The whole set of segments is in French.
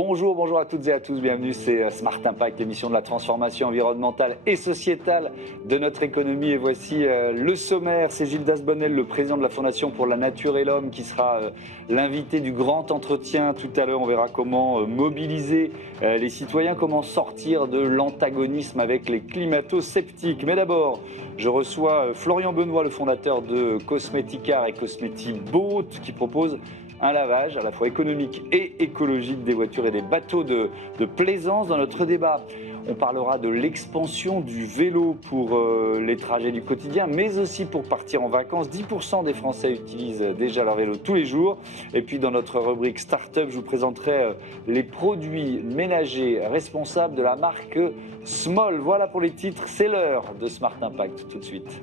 Bonjour à toutes et à tous, bienvenue, c'est Smart Impact, l'émission de la transformation environnementale et sociétale de notre économie. Et voici le sommaire, c'est Gilles Dasbonnel, le président de la Fondation pour la Nature et l'Homme, qui sera l'invité du grand entretien. Tout à l'heure, on verra comment mobiliser les citoyens, comment sortir de l'antagonisme avec les climato-sceptiques. Mais d'abord, je reçois Florian Benoît, le fondateur de Cosmeticare et Cosmetiboat, qui propose un lavage à la fois économique et écologique des voitures et des bateaux de plaisance. Dans notre débat, on parlera de l'expansion du vélo pour les trajets du quotidien, mais aussi pour partir en vacances. 10% des Français utilisent déjà leur vélo tous les jours. Et puis dans notre rubrique Startup, je vous présenterai les produits ménagers responsables de la marque Smol. Voilà pour les titres, c'est l'heure de Smart Impact tout de suite.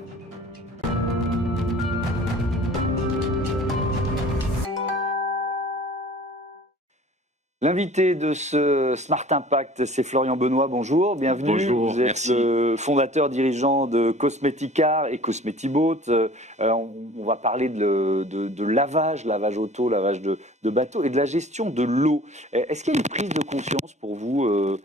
L'invité de ce Smart Impact, c'est Florian Benoît. Bonjour, bienvenue. Bonjour, vous êtes merci. le fondateur dirigeant de Cosmeticare et Cosmetiboat. On va parler de lavage auto, lavage de bateau et de la gestion de l'eau. Est-ce qu'il y a une prise de conscience pour vous, au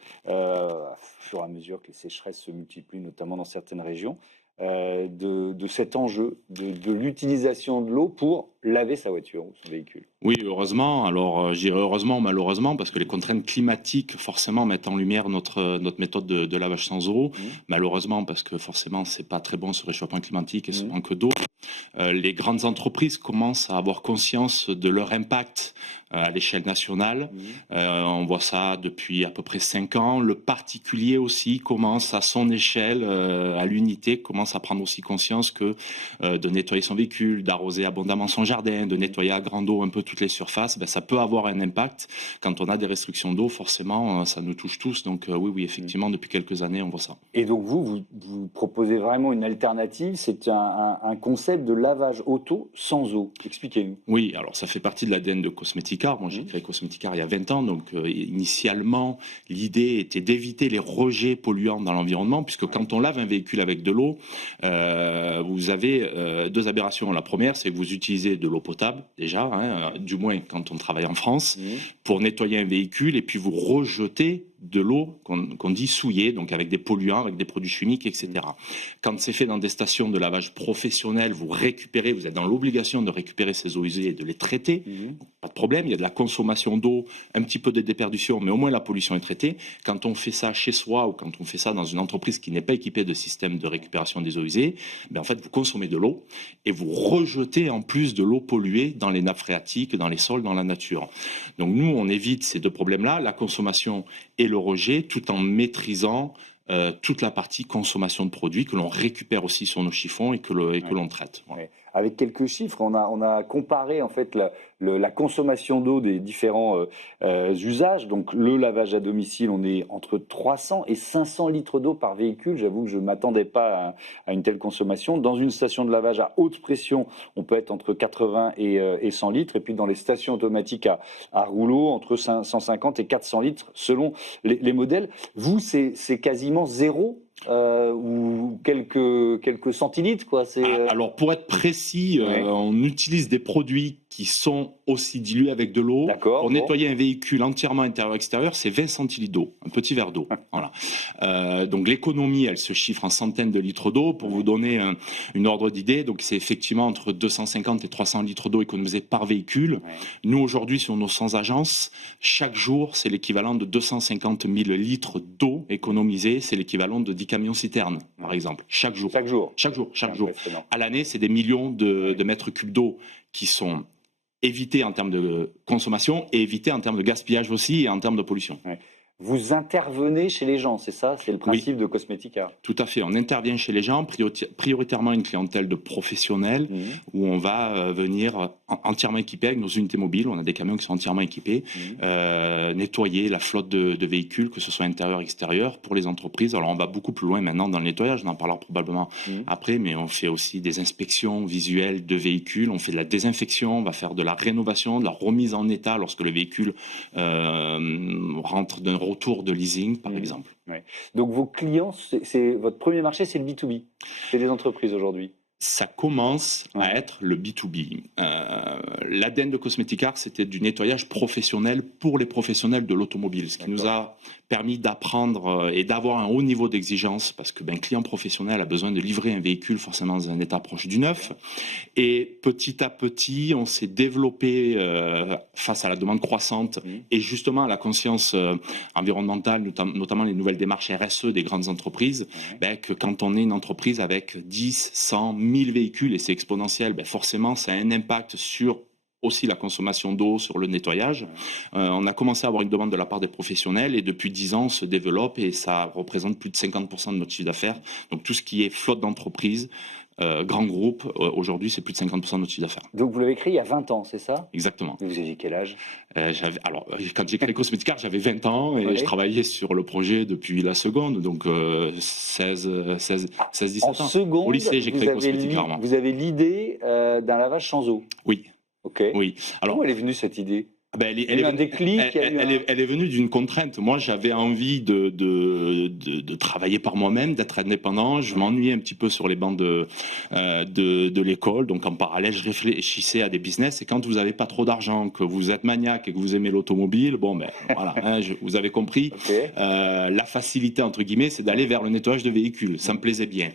fur et à mesure que les sécheresses se multiplient, notamment dans certaines régions, de cet enjeu de l'utilisation de l'eau pour laver sa voiture ou son véhicule? Oui, heureusement. Alors, je dirais heureusement ou malheureusement, parce que les contraintes climatiques, forcément, mettent en lumière notre méthode de lavage sans eau. Malheureusement, parce que forcément, c'est pas très bon ce réchauffement climatique et ce manque d'eau. Les grandes entreprises commencent à avoir conscience de leur impact à l'échelle nationale. On voit ça depuis à peu près 5 ans. Le particulier aussi commence à son échelle, à l'unité, commence à prendre aussi conscience que de nettoyer son véhicule, d'arroser abondamment son jardin, de nettoyer à grande eau un peu toutes les surfaces, ça peut avoir un impact. Quand on a des restrictions d'eau, forcément, ça nous touche tous. Donc oui, effectivement, depuis quelques années, on voit ça. Et donc vous proposez vraiment une alternative, c'est un concept de lavage auto sans eau. Expliquez-nous. Oui, alors ça fait partie de l'ADN de Cosmeticare. Moi, j'ai créé Cosmeticare il y a 20 ans. Donc initialement, l'idée était d'éviter les rejets polluants dans l'environnement, puisque quand on lave un véhicule avec de l'eau, vous avez 2 aberrations. La première, c'est que vous utilisez de l'eau potable, déjà, du moins quand on travaille en France, pour nettoyer un véhicule, et puis vous rejetez de l'eau qu'on dit souillée, donc avec des polluants, avec des produits chimiques, etc. Quand c'est fait dans des stations de lavage professionnelles, vous êtes dans l'obligation de récupérer ces eaux usées et de les traiter. Pas de problème, il y a de la consommation d'eau, un petit peu de déperdition, mais au moins la pollution est traitée. Quand on fait ça chez soi ou quand on fait ça dans une entreprise qui n'est pas équipée de système de récupération des eaux usées, en fait, vous consommez de l'eau et vous rejetez en plus de l'eau polluée dans les nappes phréatiques, dans les sols, dans la nature. Donc nous, on évite ces 2 problèmes-là, la consommation et le rejet, tout en maîtrisant toute la partie consommation de produits que l'on récupère aussi sur nos chiffons et que l'on traite. Voilà. Avec quelques chiffres, on a comparé en fait la consommation d'eau des différents usages. Donc le lavage à domicile, on est entre 300 et 500 litres d'eau par véhicule. J'avoue que je ne m'attendais pas à une telle consommation. Dans une station de lavage à haute pression, on peut être entre 80 et 100 litres. Et puis dans les stations automatiques à rouleau, entre 150 et 400 litres selon les modèles. Vous, c'est quasiment zéro ou quelques centilitres, quoi. Alors pour être précis, on utilise des produits qui sont aussi dilués avec de l'eau. Pour nettoyer un véhicule entièrement intérieur-extérieur, c'est 20 centilitres d'eau, un petit verre d'eau. Voilà. Donc l'économie, elle se chiffre en centaines de litres d'eau. Pour vous donner une ordre d'idée, donc c'est effectivement entre 250 et 300 litres d'eau économisés par véhicule. Nous aujourd'hui, sur nos 100 agences, chaque jour, c'est l'équivalent de 250 000 litres d'eau économisés. C'est l'équivalent de 10 camions citernes, par exemple. Chaque jour. Chaque jour. À l'année, c'est des millions de mètres cubes d'eau qui sont évités en termes de consommation et évités en termes de gaspillage aussi et en termes de pollution. Vous intervenez chez les gens, c'est ça? C'est le principe de Cosmeticare. Tout à fait. On intervient chez les gens, prioritairement une clientèle de professionnels, où on va venir entièrement équipé avec nos unités mobiles. On a des camions qui sont entièrement équipés, nettoyer la flotte de véhicules, que ce soit intérieur, extérieur, pour les entreprises. Alors on va beaucoup plus loin maintenant dans le nettoyage, on en parlera probablement après, mais on fait aussi des inspections visuelles de véhicules, on fait de la désinfection, on va faire de la rénovation, de la remise en état lorsque le véhicule rentre d'un retour de leasing, par exemple. Donc vos clients, votre premier marché, c'est le B2B, c'est les entreprises aujourd'hui. Ça commence à être le B2B. L'ADN de Cosmeticart, c'était du nettoyage professionnel pour les professionnels de l'automobile, ce qui nous a permis d'apprendre et d'avoir un haut niveau d'exigence, parce que client professionnel a besoin de livrer un véhicule forcément dans un état proche du neuf. Et petit à petit, on s'est développé face à la demande croissante et justement à la conscience environnementale, notamment les nouvelles démarches RSE des grandes entreprises, que quand on est une entreprise avec 10, 100, 1000 véhicules et c'est exponentiel, forcément ça a un impact sur aussi la consommation d'eau, sur le nettoyage. On a commencé à avoir une demande de la part des professionnels et depuis 10 ans on se développe et ça représente plus de 50% de notre chiffre d'affaires. Donc tout ce qui est flotte d'entreprise, grand groupe, aujourd'hui c'est plus de 50% de notre chiffre d'affaires. Donc vous l'avez créé il y a 20 ans, c'est ça? Exactement. Et vous aviez quel âge? Alors, quand j'ai créé Cosmeticart, j'avais 20 ans et je travaillais sur le projet depuis la seconde, donc 17 en ans. seconde, au lycée, j'ai créé Cosmeticart. Vous avez l'idée d'un lavage sans eau? Oui. Ok. Oui. Alors, comment elle est venue cette idée? Elle est venue d'une contrainte. Moi, j'avais envie de travailler par moi-même, d'être indépendant. Je m'ennuyais un petit peu sur les bancs de l'école. Donc, en parallèle, je réfléchissais à des business. Et quand vous n'avez pas trop d'argent, que vous êtes maniaque et que vous aimez l'automobile, voilà, vous avez compris. La facilité, entre guillemets, c'est d'aller vers le nettoyage de véhicules. Ça me plaisait bien.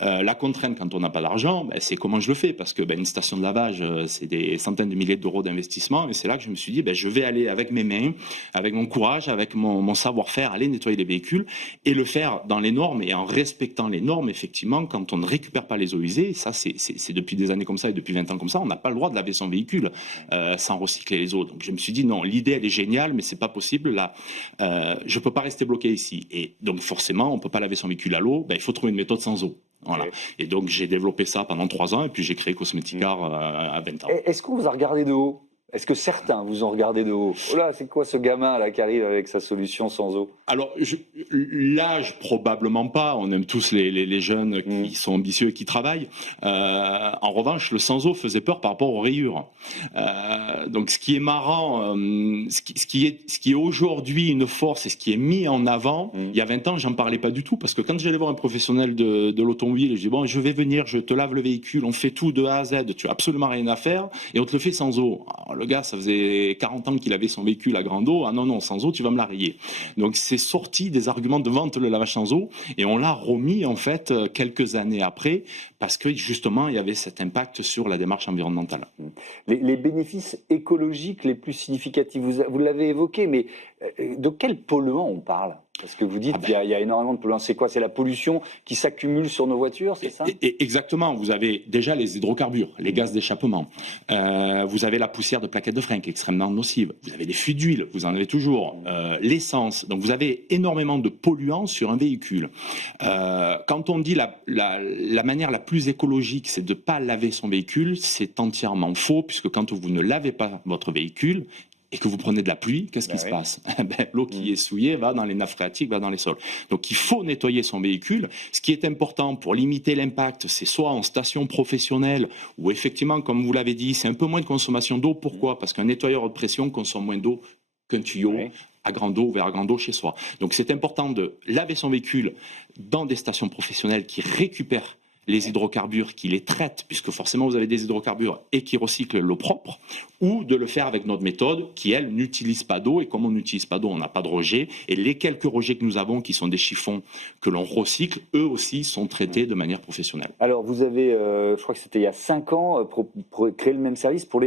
La contrainte, quand on n'a pas d'argent, c'est comment je le fais. Parce que une station de lavage, c'est des centaines de milliers d'euros d'investissement. Et c'est là que je me suis dit, je vais aller avec mes mains, avec mon courage, avec mon savoir-faire, aller nettoyer les véhicules et le faire dans les normes et en respectant les normes. Effectivement, quand on ne récupère pas les eaux usées, ça c'est depuis des années comme ça et depuis 20 ans comme ça, on n'a pas le droit de laver son véhicule sans recycler les eaux. Donc je me suis dit non, l'idée elle est géniale, mais c'est pas possible là. Je peux pas rester bloqué ici. Et donc forcément, on peut pas laver son véhicule à l'eau. Il faut trouver une méthode sans eau. Voilà. Et donc j'ai développé ça pendant 3 ans et puis j'ai créé Cosmeticart à 20 ans. Est-ce qu'on vous a regardé de haut? Est-ce que certains vous ont regardé de haut? Oh là, c'est quoi ce gamin là qui arrive avec sa solution sans eau? Alors, l'âge, probablement pas. On aime tous les jeunes qui sont ambitieux et qui travaillent. En revanche, le sans eau faisait peur par rapport aux rayures. Donc, ce qui est marrant, ce qui est aujourd'hui une force et ce qui est mis en avant, il y a 20 ans, j'en parlais pas du tout parce que quand j'allais voir un professionnel de l'automobile, je dis bon, je vais venir, je te lave le véhicule, on fait tout de A à Z, tu as absolument rien à faire et on te le fait sans eau. Alors, le gars, ça faisait 40 ans qu'il avait son véhicule à grande eau. Ah non, sans eau, tu vas me la rayer. Donc, c'est sorti des arguments de vente le lavage sans eau et on l'a remis en fait quelques années après parce que justement, il y avait cet impact sur la démarche environnementale. Les bénéfices écologiques les plus significatifs, vous l'avez évoqué, mais de quel polluant on parle? Parce que vous dites qu'il y a énormément de polluants. C'est quoi? C'est la pollution qui s'accumule sur nos voitures, c'est ça? Exactement. Vous avez déjà les hydrocarbures, les gaz d'échappement. Vous avez la poussière de plaquettes de frein qui est extrêmement nocive. Vous avez les fuites d'huile, vous en avez toujours. L'essence. Donc vous avez énormément de polluants sur un véhicule. Quand on dit la manière la plus écologique, c'est de ne pas laver son véhicule, c'est entièrement faux, puisque quand vous ne lavez pas votre véhicule, et que vous prenez de la pluie, qu'est-ce qui se passe? L'eau qui est souillée va dans les nappes phréatiques, va dans les sols. Donc il faut nettoyer son véhicule. Ce qui est important pour limiter l'impact, c'est soit en station professionnelle, où effectivement, comme vous l'avez dit, c'est un peu moins de consommation d'eau. Pourquoi? Parce qu'un nettoyeur de pression consomme moins d'eau qu'un tuyau à grande eau vers grande eau chez soi. Donc c'est important de laver son véhicule dans des stations professionnelles qui récupèrent les hydrocarbures, qui les traitent, puisque forcément vous avez des hydrocarbures et qui recyclent l'eau propre, ou de le faire avec notre méthode qui, elle, n'utilise pas d'eau. Et comme on n'utilise pas d'eau, on n'a pas de rejets. Et les quelques rejets que nous avons, qui sont des chiffons que l'on recycle, eux aussi sont traités de manière professionnelle. Alors vous avez, je crois que c'était il y a 5 ans, pour créer le même service pour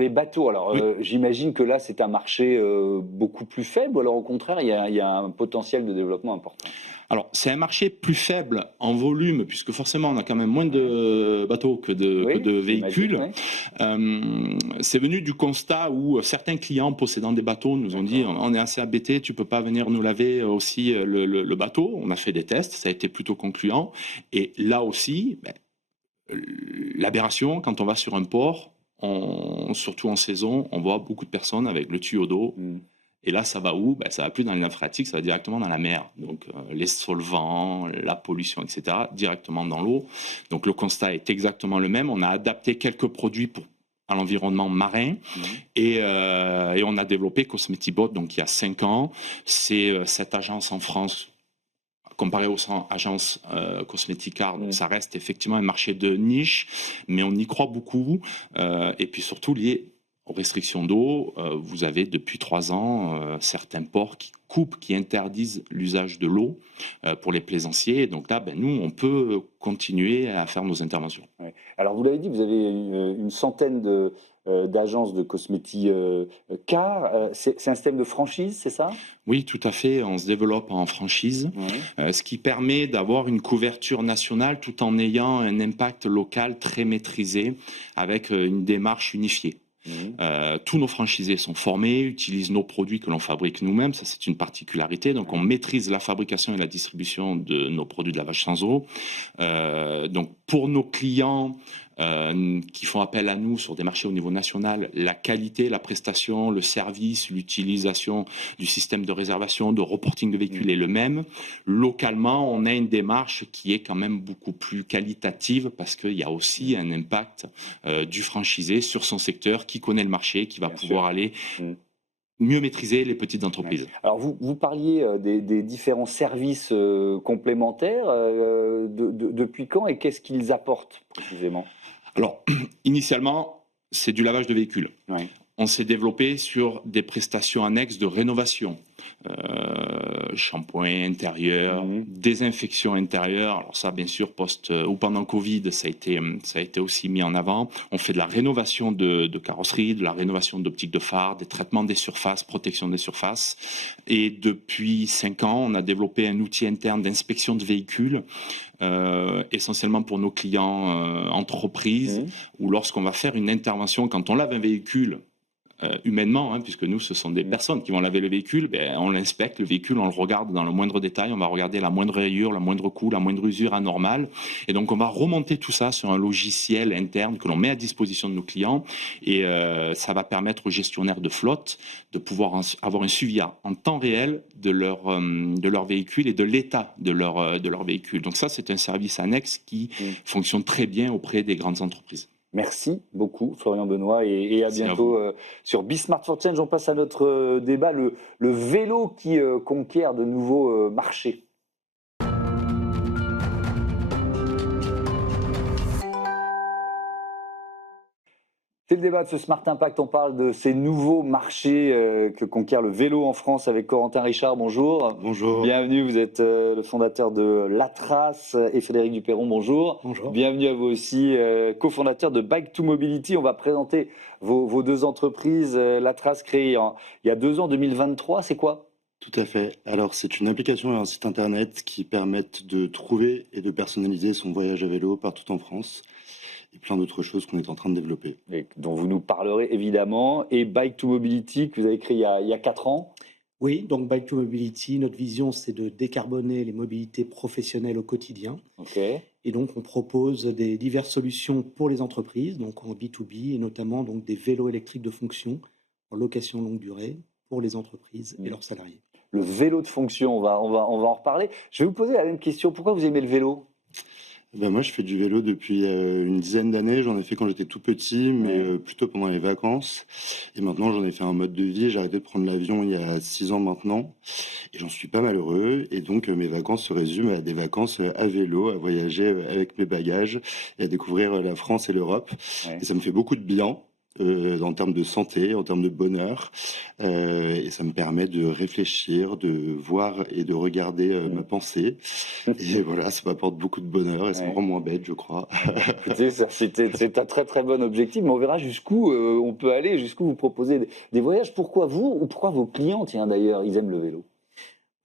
les bateaux. Alors j'imagine que là c'est un marché beaucoup plus faible, ou alors au contraire il y a un potentiel de développement important. Alors, c'est un marché plus faible en volume, puisque forcément, on a quand même moins de bateaux que de véhicules. C'est venu du constat où certains clients possédant des bateaux nous ont dit « on est assez embêtés, tu ne peux pas venir nous laver aussi le bateau ». On a fait des tests, ça a été plutôt concluant. Et là aussi, l'aberration, quand on va sur un port, surtout en saison, on voit beaucoup de personnes avec le tuyau d'eau. Et là, ça va où? Ça va plus dans les nappes phréatiques, ça va directement dans la mer. Donc, les solvants, la pollution, etc., directement dans l'eau. Donc, le constat est exactement le même. On a adapté quelques produits à l'environnement marin et on a développé Cosmetibot, donc il y a 5 ans. C'est cette agence en France comparé aux 100 agences Cosmetica, donc ça reste effectivement un marché de niche, mais on y croit beaucoup, et puis surtout lié aux restrictions d'eau. Vous avez depuis 3 ans certains ports qui coupent, qui interdisent l'usage de l'eau pour les plaisanciers. Donc là, nous, on peut continuer à faire nos interventions. Ouais. Alors, vous l'avez dit, vous avez une centaine d'agences de cosmétiques car c'est un système de franchise, c'est ça? Oui, tout à fait. On se développe en franchise, ce qui permet d'avoir une couverture nationale tout en ayant un impact local très maîtrisé avec une démarche unifiée. Tous nos franchisés sont formés, utilisent nos produits que l'on fabrique nous-mêmes, ça c'est une particularité. Donc on maîtrise la fabrication et la distribution de nos produits de lavage sans eau. Donc pour nos clients qui font appel à nous sur des marchés au niveau national, la qualité, la prestation, le service, l'utilisation du système de réservation, de reporting de véhicules est le même. Localement, on a une démarche qui est quand même beaucoup plus qualitative parce qu'il y a aussi un impact du franchisé sur son secteur, qui connaît le marché, qui va pouvoir aller mieux maîtriser les petites entreprises. Ouais. Alors vous parliez des différents services complémentaires. Depuis quand et qu'est-ce qu'ils apportent précisément? Alors, initialement, c'est du lavage de véhicules. Ouais. On s'est développé sur des prestations annexes de rénovation. Shampoing intérieur, désinfection intérieure. Alors ça, bien sûr, post ou pendant Covid, ça a été aussi mis en avant. On fait de la rénovation de carrosserie, de la rénovation d'optiques de phare, des traitements des surfaces, protection des surfaces. Et depuis 5 ans, on a développé un outil interne d'inspection de véhicules, essentiellement pour nos clients entreprises, où lorsqu'on va faire une intervention, quand on lave un véhicule, humainement, puisque nous, ce sont des personnes qui vont laver le véhicule, on l'inspecte, le véhicule, on le regarde dans le moindre détail, on va regarder la moindre rayure, la moindre coup, la moindre usure anormale, et donc on va remonter tout ça sur un logiciel interne que l'on met à disposition de nos clients, et ça va permettre aux gestionnaires de flotte de pouvoir avoir un suivi en temps réel de leur véhicule et de l'état de leur véhicule. Donc ça, c'est un service annexe qui fonctionne très bien auprès des grandes entreprises. Merci beaucoup, Florian Benoît, et à bientôt sur Be Smart for Change. On passe à notre débat, le vélo qui conquiert de nouveaux marchés. C'est le débat de ce Smart Impact. On parle de ces nouveaux marchés que conquiert le vélo en France avec Corentin Richard. Bonjour. Bonjour. Bienvenue, vous êtes le fondateur de Latras, et Frédéric Duperron. Bonjour. Bonjour. Bienvenue à vous aussi, cofondateur de Bike2Mobility. On va présenter vos deux entreprises. Latras créée il y a 2 ans, 2023. C'est quoi? Tout à fait. Alors, c'est une application et un site internet qui permettent de trouver et de personnaliser son voyage à vélo partout en France, et plein d'autres choses qu'on est en train de développer. Et dont vous nous parlerez évidemment. Et Bike2Mobility, que vous avez créé il y a 4 ans. Oui, donc Bike2Mobility, notre vision, c'est de décarboner les mobilités professionnelles au quotidien. Okay. Et donc, on propose des diverses solutions pour les entreprises, donc en B2B, et notamment donc, des vélos électriques de fonction en location longue durée pour les entreprises et leurs salariés. Le vélo de fonction, on va en reparler. Je vais vous poser la même question. Pourquoi vous aimez le vélo? Moi, je fais du vélo depuis une dizaine d'années. J'en ai fait quand j'étais tout petit, mais plutôt pendant les vacances. Et maintenant, j'en ai fait un mode de vie. J'ai arrêté de prendre l'avion il y a 6 ans maintenant. Et j'en suis pas malheureux. Et donc, mes vacances se résument à des vacances à vélo, à voyager avec mes bagages et à découvrir la France et l'Europe. Et ça me fait beaucoup de bien. En termes de santé, en termes de bonheur, et ça me permet de réfléchir, de voir et de regarder ma pensée, et voilà, ça m'apporte beaucoup de bonheur et ça me rend moins bête, je crois. C'est un très très bon objectif, mais on verra jusqu'où on peut aller, jusqu'où vous proposez des voyages. Pourquoi vous, ou pourquoi vos clients, tiens d'ailleurs, ils aiment le vélo?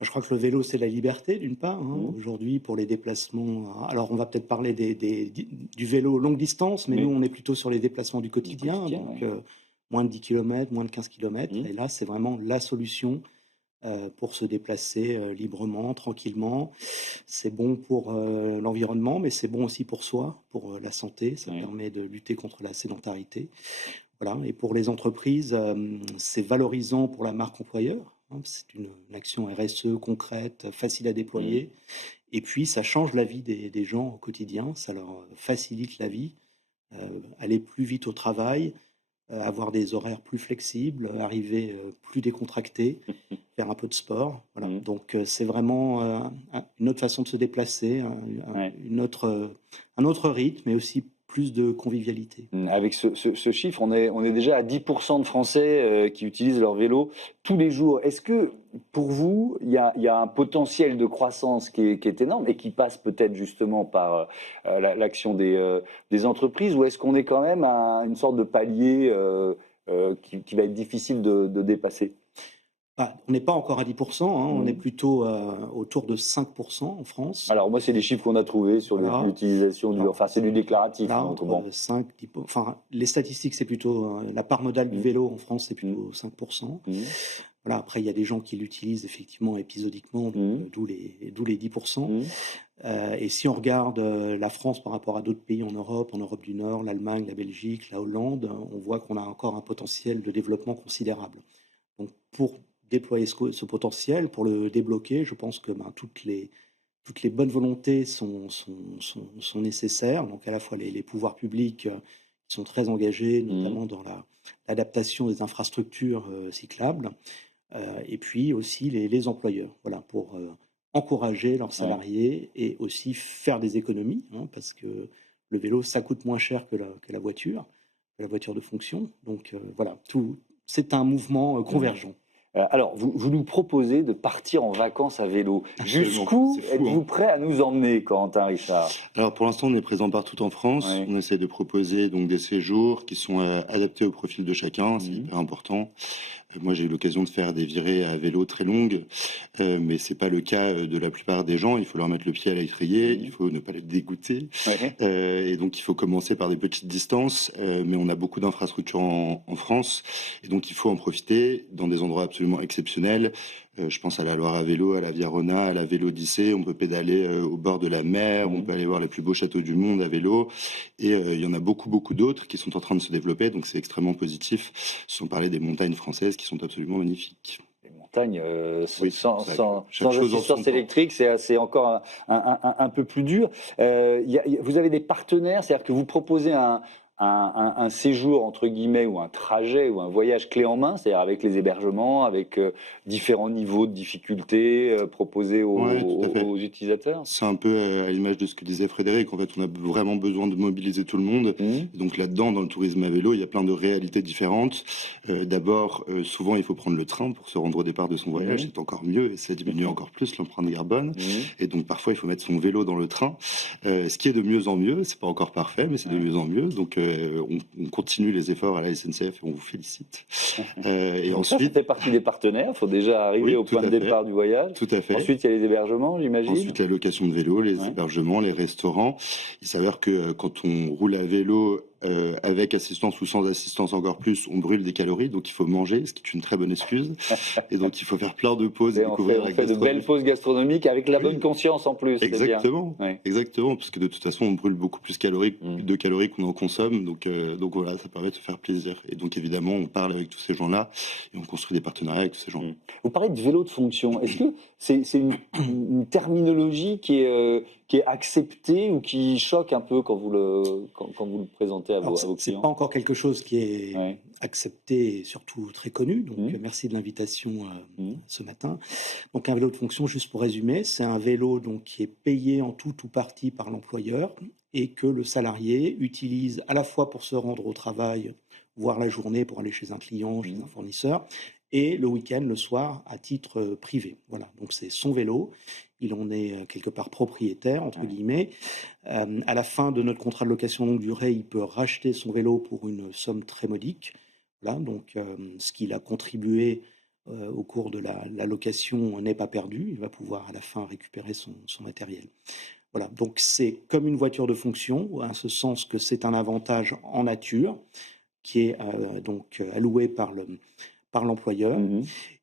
Je crois que le vélo, c'est la liberté, d'une part. Aujourd'hui, pour les déplacements, alors on va peut-être parler du vélo longue distance, mais nous, on est plutôt sur les déplacements du quotidien, donc moins de 10 km, moins de 15 km. Et là, c'est vraiment la solution pour se déplacer librement, tranquillement. C'est bon pour l'environnement, mais c'est bon aussi pour soi, pour la santé. Ça permet de lutter contre la sédentarité. Voilà. Et pour les entreprises, c'est valorisant pour la marque employeur. C'est une action RSE concrète, facile à déployer. Et puis, ça change la vie des gens au quotidien. Ça leur facilite la vie. Aller plus vite au travail, avoir des horaires plus flexibles, arriver plus décontracté, faire un peu de sport. Voilà. Donc c'est vraiment une autre façon de se déplacer, un autre rythme, mais aussi plus de convivialité. Avec ce chiffre, on est déjà à 10% de Français qui utilisent leur vélo tous les jours. Est-ce que pour vous, il y a un potentiel de croissance qui est énorme et qui passe peut-être justement par l'action des entreprises, ou est-ce qu'on est quand même à une sorte de palier qui va être difficile de dépasser? On n'est pas encore à 10%, on est plutôt autour de 5% en France. Alors moi, c'est des chiffres qu'on a trouvés sur l'utilisation enfin c'est du déclaratif. Entre 5, 10, enfin, les statistiques, c'est plutôt la part modale du vélo en France, c'est plutôt 5%. Voilà, après, il y a des gens qui l'utilisent effectivement épisodiquement, d'où les 10%. Et si on regarde la France par rapport à d'autres pays en Europe du Nord, l'Allemagne, la Belgique, la Hollande, on voit qu'on a encore un potentiel de développement considérable. Donc pour déployer ce potentiel, pour le débloquer, je pense que toutes les bonnes volontés sont nécessaires. Donc à la fois les pouvoirs publics qui sont très engagés, notamment dans l'adaptation des infrastructures cyclables, et puis aussi les employeurs, voilà, pour encourager leurs salariés et aussi faire des économies, parce que le vélo, ça coûte moins cher que la voiture de fonction. Donc voilà, c'est un mouvement convergent. Alors, vous nous proposez de partir en vacances à vélo. Jusqu'où êtes-vous prêt à nous emmener, Corentin Richard? Alors, pour l'instant, on est présent partout en France. On essaie de proposer donc des séjours qui sont adaptés au profil de chacun. C'est hyper important. Moi, j'ai eu l'occasion de faire des virées à vélo très longues, mais c'est pas le cas de la plupart des gens. Il faut leur mettre le pied à l'étrier, il faut ne pas les dégoûter. Et donc, il faut commencer par des petites distances, mais on a beaucoup d'infrastructures en France, et donc il faut en profiter dans des endroits absolument exceptionnels. Je pense à la Loire à vélo, à la Via Rona, à la Vélodyssée. On peut pédaler au bord de la mer, on peut aller voir les plus beaux châteaux du monde à vélo. Et il y en a beaucoup, beaucoup d'autres qui sont en train de se développer, donc c'est extrêmement positif. Sans parler des montagnes françaises qui sont absolument magnifiques. Les montagnes, sans assistance électrique, c'est encore un peu plus dur. Vous avez des partenaires, c'est-à-dire que vous proposez un séjour, entre guillemets, ou un trajet, ou un voyage clé en main, c'est-à-dire avec les hébergements, avec différents niveaux de difficulté proposés aux utilisateurs? C'est un peu à l'image de ce que disait Frédéric. En fait, on a vraiment besoin de mobiliser tout le monde. Donc là-dedans, dans le tourisme à vélo, il y a plein de réalités différentes. D'abord, souvent, il faut prendre le train pour se rendre au départ de son voyage. C'est encore mieux et ça diminue encore plus l'empreinte carbone. Et donc, parfois, il faut mettre son vélo dans le train. Ce qui est de mieux en mieux. C'est pas encore parfait, mais c'est de mieux en mieux. Donc, on continue les efforts à la SNCF et on vous félicite. Et ensuite, ça fait partie des partenaires. Il faut déjà arriver au point de départ du voyage. Tout à fait. Ensuite, il y a les hébergements, j'imagine. Ensuite, la location de vélo, les hébergements, les restaurants. Il s'avère que quand on roule à vélo avec assistance ou sans assistance encore plus, on brûle des calories, donc il faut manger, ce qui est une très bonne excuse. Et donc il faut faire plein de pauses et découvrir on fait de belles pauses gastronomiques avec la bonne conscience en plus. Exactement, exactement, parce que de toute façon on brûle beaucoup plus de calories qu'on en consomme, donc voilà, ça permet de se faire plaisir. Et donc évidemment on parle avec tous ces gens-là et on construit des partenariats avec tous ces gens. Vous parlez de vélo de fonction, est-ce que c'est une terminologie qui est acceptée ou qui choque un peu quand vous le présentez à vos clients? C'est pas encore quelque chose qui est accepté et surtout très connu, donc merci de l'invitation ce matin. Donc un vélo de fonction, juste pour résumer, c'est un vélo donc qui est payé en tout ou partie par l'employeur et que le salarié utilise à la fois pour se rendre au travail, voire la journée pour aller chez un client, chez un fournisseur, et le week-end, le soir, à titre privé. Voilà, donc c'est son vélo. Il en est quelque part propriétaire, entre guillemets. À la fin de notre contrat de location longue durée, il peut racheter son vélo pour une somme très modique. Voilà, donc ce qu'il a contribué au cours de la location n'est pas perdu. Il va pouvoir à la fin récupérer son matériel. Voilà, donc c'est comme une voiture de fonction, en ce sens que c'est un avantage en nature qui est donc alloué par l'employeur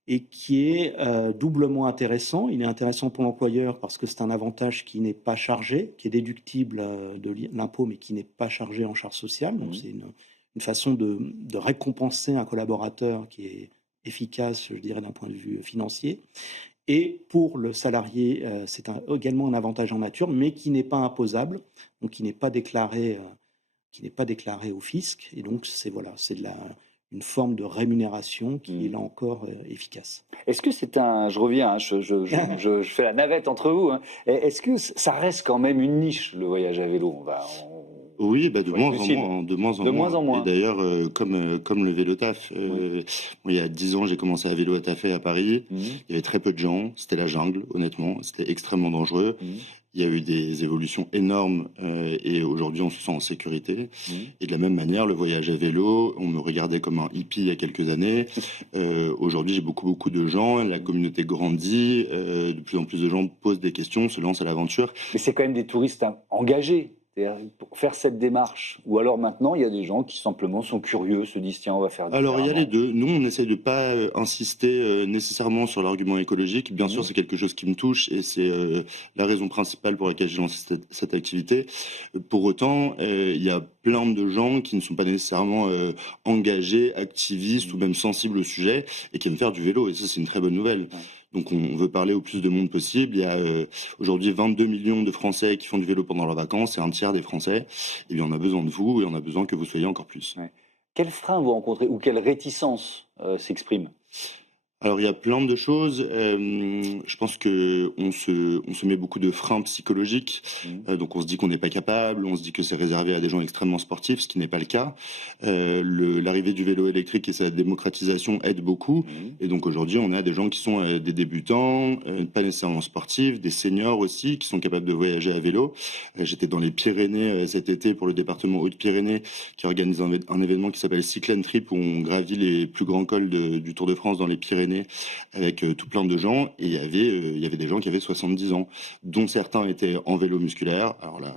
et qui est doublement intéressant. Il est intéressant pour l'employeur parce que c'est un avantage qui n'est pas chargé, qui est déductible de l'impôt, mais qui n'est pas chargé en charges sociales. Donc c'est une façon de récompenser un collaborateur qui est efficace, je dirais, d'un point de vue financier. Et pour le salarié, c'est également un avantage en nature, mais qui n'est pas imposable, donc qui n'est pas déclaré au fisc. Et donc c'est une forme de rémunération qui est là encore efficace. Est-ce que c'est je reviens, hein, je fais la navette entre vous, hein. Est-ce que ça reste quand même une niche, le voyage à vélo? Oui, bah de moins en lucide. moins, de moins en De moins. moins en moins. Et d'ailleurs, comme le vélo taf, bon, il y a 10 ans, j'ai commencé à vélo à taffer à Paris. Il y avait très peu de gens, c'était la jungle, honnêtement, c'était extrêmement dangereux. Il y a eu des évolutions énormes et aujourd'hui, on se sent en sécurité. Et de la même manière, le voyage à vélo, on me regardait comme un hippie il y a quelques années. Aujourd'hui, j'ai beaucoup de gens, la communauté grandit, de plus en plus de gens posent des questions, se lancent à l'aventure. Mais c'est quand même des touristes engagés. Pour faire cette démarche, ou alors maintenant il y a des gens qui simplement sont curieux, se disent tiens on va faire différemment. Alors il y a les deux. Nous on essaie de pas insister nécessairement sur l'argument écologique. Bien sûr c'est quelque chose qui me touche et c'est la raison principale pour laquelle j'ai lancé cette activité. Pour autant il y a plein de gens qui ne sont pas nécessairement engagés, activistes ou même sensibles au sujet et qui aiment faire du vélo et ça c'est une très bonne nouvelle. Donc on veut parler au plus de monde possible. Il y a aujourd'hui 22 millions de Français qui font du vélo pendant leurs vacances, c'est un tiers des Français. Et bien on a besoin de vous et on a besoin que vous soyez encore plus. Quels freins vous rencontrez ou quelles réticences s'expriment? Alors il y a plein de choses. Je pense que on se met beaucoup de freins psychologiques. Donc on se dit qu'on n'est pas capable, on se dit que c'est réservé à des gens extrêmement sportifs, ce qui n'est pas le cas. L'arrivée du vélo électrique et sa démocratisation aide beaucoup. Et donc aujourd'hui on a des gens qui sont des débutants, pas nécessairement sportifs, des seniors aussi qui sont capables de voyager à vélo. J'étais dans les Pyrénées cet été pour le département Hautes-Pyrénées qui organise un événement qui s'appelle Cycle and Trip où on gravit les plus grands cols du Tour de France dans les Pyrénées avec tout plein de gens et il y avait des gens qui avaient 70 ans dont certains étaient en vélo musculaire, alors là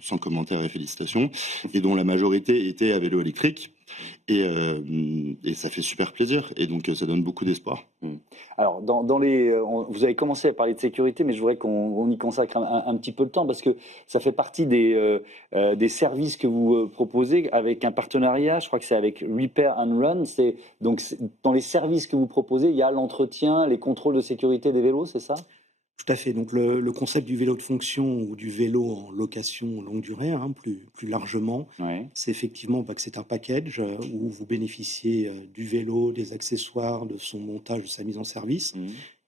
sans commentaire et félicitations, et dont la majorité était à vélo électrique et ça fait super plaisir et donc ça donne beaucoup d'espoir. Alors vous avez commencé à parler de sécurité mais je voudrais qu'on y consacre un petit peu de temps parce que ça fait partie des services que vous proposez avec un partenariat, je crois que c'est avec Repair and Run, donc dans les services que vous proposez, il y a l'entretien, les contrôles de sécurité des vélos, c'est ça? Tout à fait. Donc le concept du vélo de fonction ou du vélo en location longue durée, hein, plus largement, c'est effectivement que c'est un package où vous bénéficiez du vélo, des accessoires, de son montage, de sa mise en service,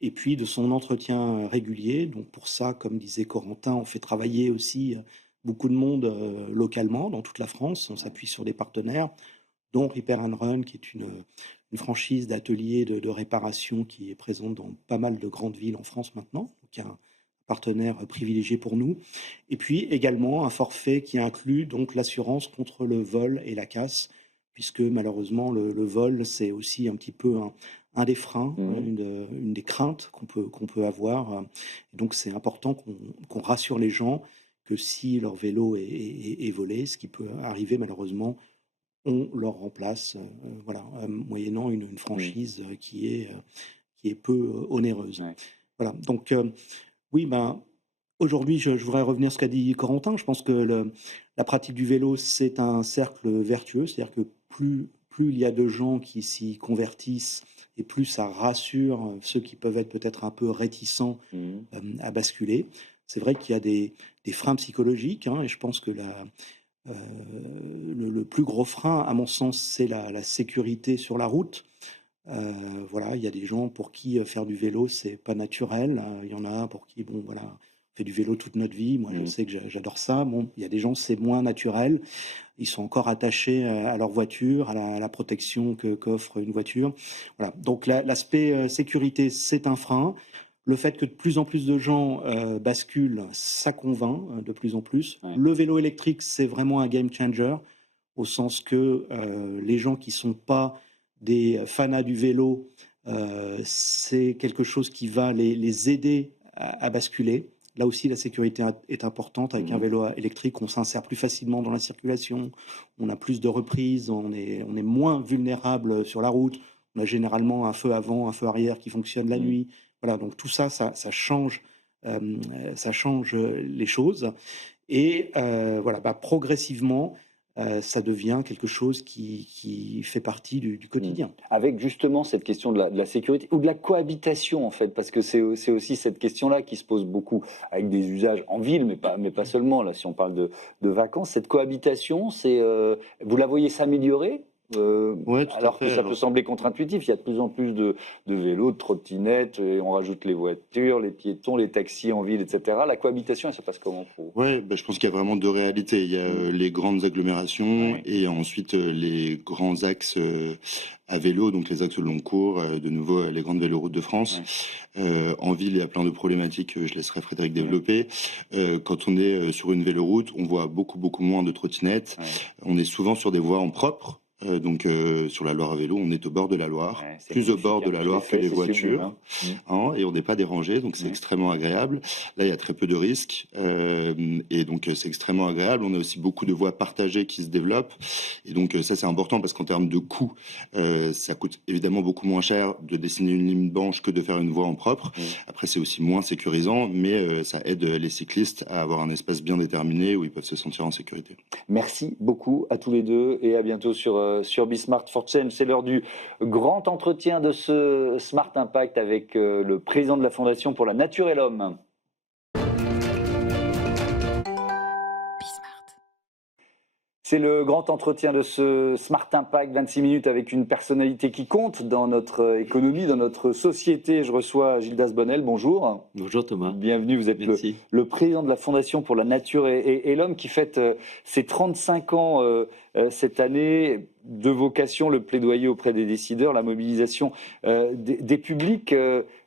et puis de son entretien régulier. Donc pour ça, comme disait Corentin, on fait travailler aussi beaucoup de monde localement dans toute la France. On s'appuie sur des partenaires, dont Repair and Run, qui est une franchise d'ateliers de réparation qui est présente dans pas mal de grandes villes en France maintenant, qui est un partenaire privilégié pour nous. Et puis également un forfait qui inclut donc l'assurance contre le vol et la casse, puisque malheureusement le vol, c'est aussi un petit peu un des freins, une des craintes qu'on peut avoir. Et donc c'est important qu'on rassure les gens que si leur vélo est volé, ce qui peut arriver malheureusement, on leur remplace, moyennant une franchise qui est peu onéreuse. Voilà. Donc oui, aujourd'hui, je voudrais revenir à ce qu'a dit Corentin. Je pense que la pratique du vélo, c'est un cercle vertueux, c'est-à-dire que plus il y a de gens qui s'y convertissent et plus ça rassure ceux qui peuvent être peut-être un peu réticents à basculer. C'est vrai qu'il y a des freins psychologiques, et je pense que le plus gros frein, à mon sens, c'est la sécurité sur la route. Il y a des gens pour qui faire du vélo, c'est pas naturel. Il y en a pour qui, on fait du vélo toute notre vie. Moi, je sais que j'adore ça. Bon, il y a des gens, c'est moins naturel. Ils sont encore attachés à leur voiture, à la protection qu'offre une voiture. Voilà. Donc, l'aspect sécurité, c'est un frein. Le fait que de plus en plus de gens basculent, ça convainc de plus en plus. Le vélo électrique, c'est vraiment un game changer, au sens que les gens qui ne sont pas des fanas du vélo, c'est quelque chose qui va les aider à basculer. Là aussi, la sécurité est importante. Avec un vélo électrique, on s'insère plus facilement dans la circulation, on a plus de reprises, on est moins vulnérable sur la route. On a généralement un feu avant, un feu arrière qui fonctionne la nuit. Voilà, donc tout ça change les choses. Et progressivement, ça devient quelque chose qui fait partie du quotidien. Avec justement cette question de la sécurité ou de la cohabitation, en fait, parce que c'est aussi cette question-là qui se pose beaucoup avec des usages en ville, mais pas seulement. Là, si on parle de vacances, cette cohabitation, vous la voyez s'améliorer Ouais, tout à alors fait. que ça peut Alors, sembler contre-intuitif. Il y a de plus en plus de vélos, de trottinettes, et on rajoute les voitures, les piétons, les taxis en ville, etc. La cohabitation, elle se passe comment pour vous? ouais, je pense qu'il y a vraiment deux réalités. Il y a les grandes agglomérations Ouais. et ensuite les grands axes à vélo, donc les axes long cours, de nouveau les grandes véloroutes de France. En ville, il y a plein de problématiques, je laisserai Frédéric développer. Quand on est sur une véloroute, on voit beaucoup moins de trottinettes. On est souvent sur des voies en propre. Donc sur la Loire à vélo, on est au bord de la Loire, Ouais, c'est plus au magnifique, bord de hein. la Je l'ai Loire que fait, les c'est sublime, voitures, hein. et on n'est pas dérangé, donc c'est extrêmement agréable. Là, il y a très peu de risques, et donc c'est extrêmement agréable. On a aussi beaucoup de voies partagées qui se développent, et donc ça c'est important parce qu'en termes de coût, ça coûte évidemment beaucoup moins cher de dessiner une ligne blanche que de faire une voie en propre. Après, c'est aussi moins sécurisant, mais ça aide les cyclistes à avoir un espace bien déterminé où ils peuvent se sentir en sécurité. Merci beaucoup à tous les deux et à bientôt sur Bismart for Change. C'est l'heure du grand entretien de ce Smart Impact avec le président de la Fondation pour la Nature et l'Homme. C'est le grand entretien de ce Smart Impact, 26 minutes avec une personnalité qui compte dans notre économie, dans notre société. Je reçois Gildas Bonnel, bonjour. Bonjour Thomas. Bienvenue, vous êtes le président de la Fondation pour la Nature et l'Homme qui fête ses 35 ans cette année. De vocation, le plaidoyer auprès des décideurs, la mobilisation des publics.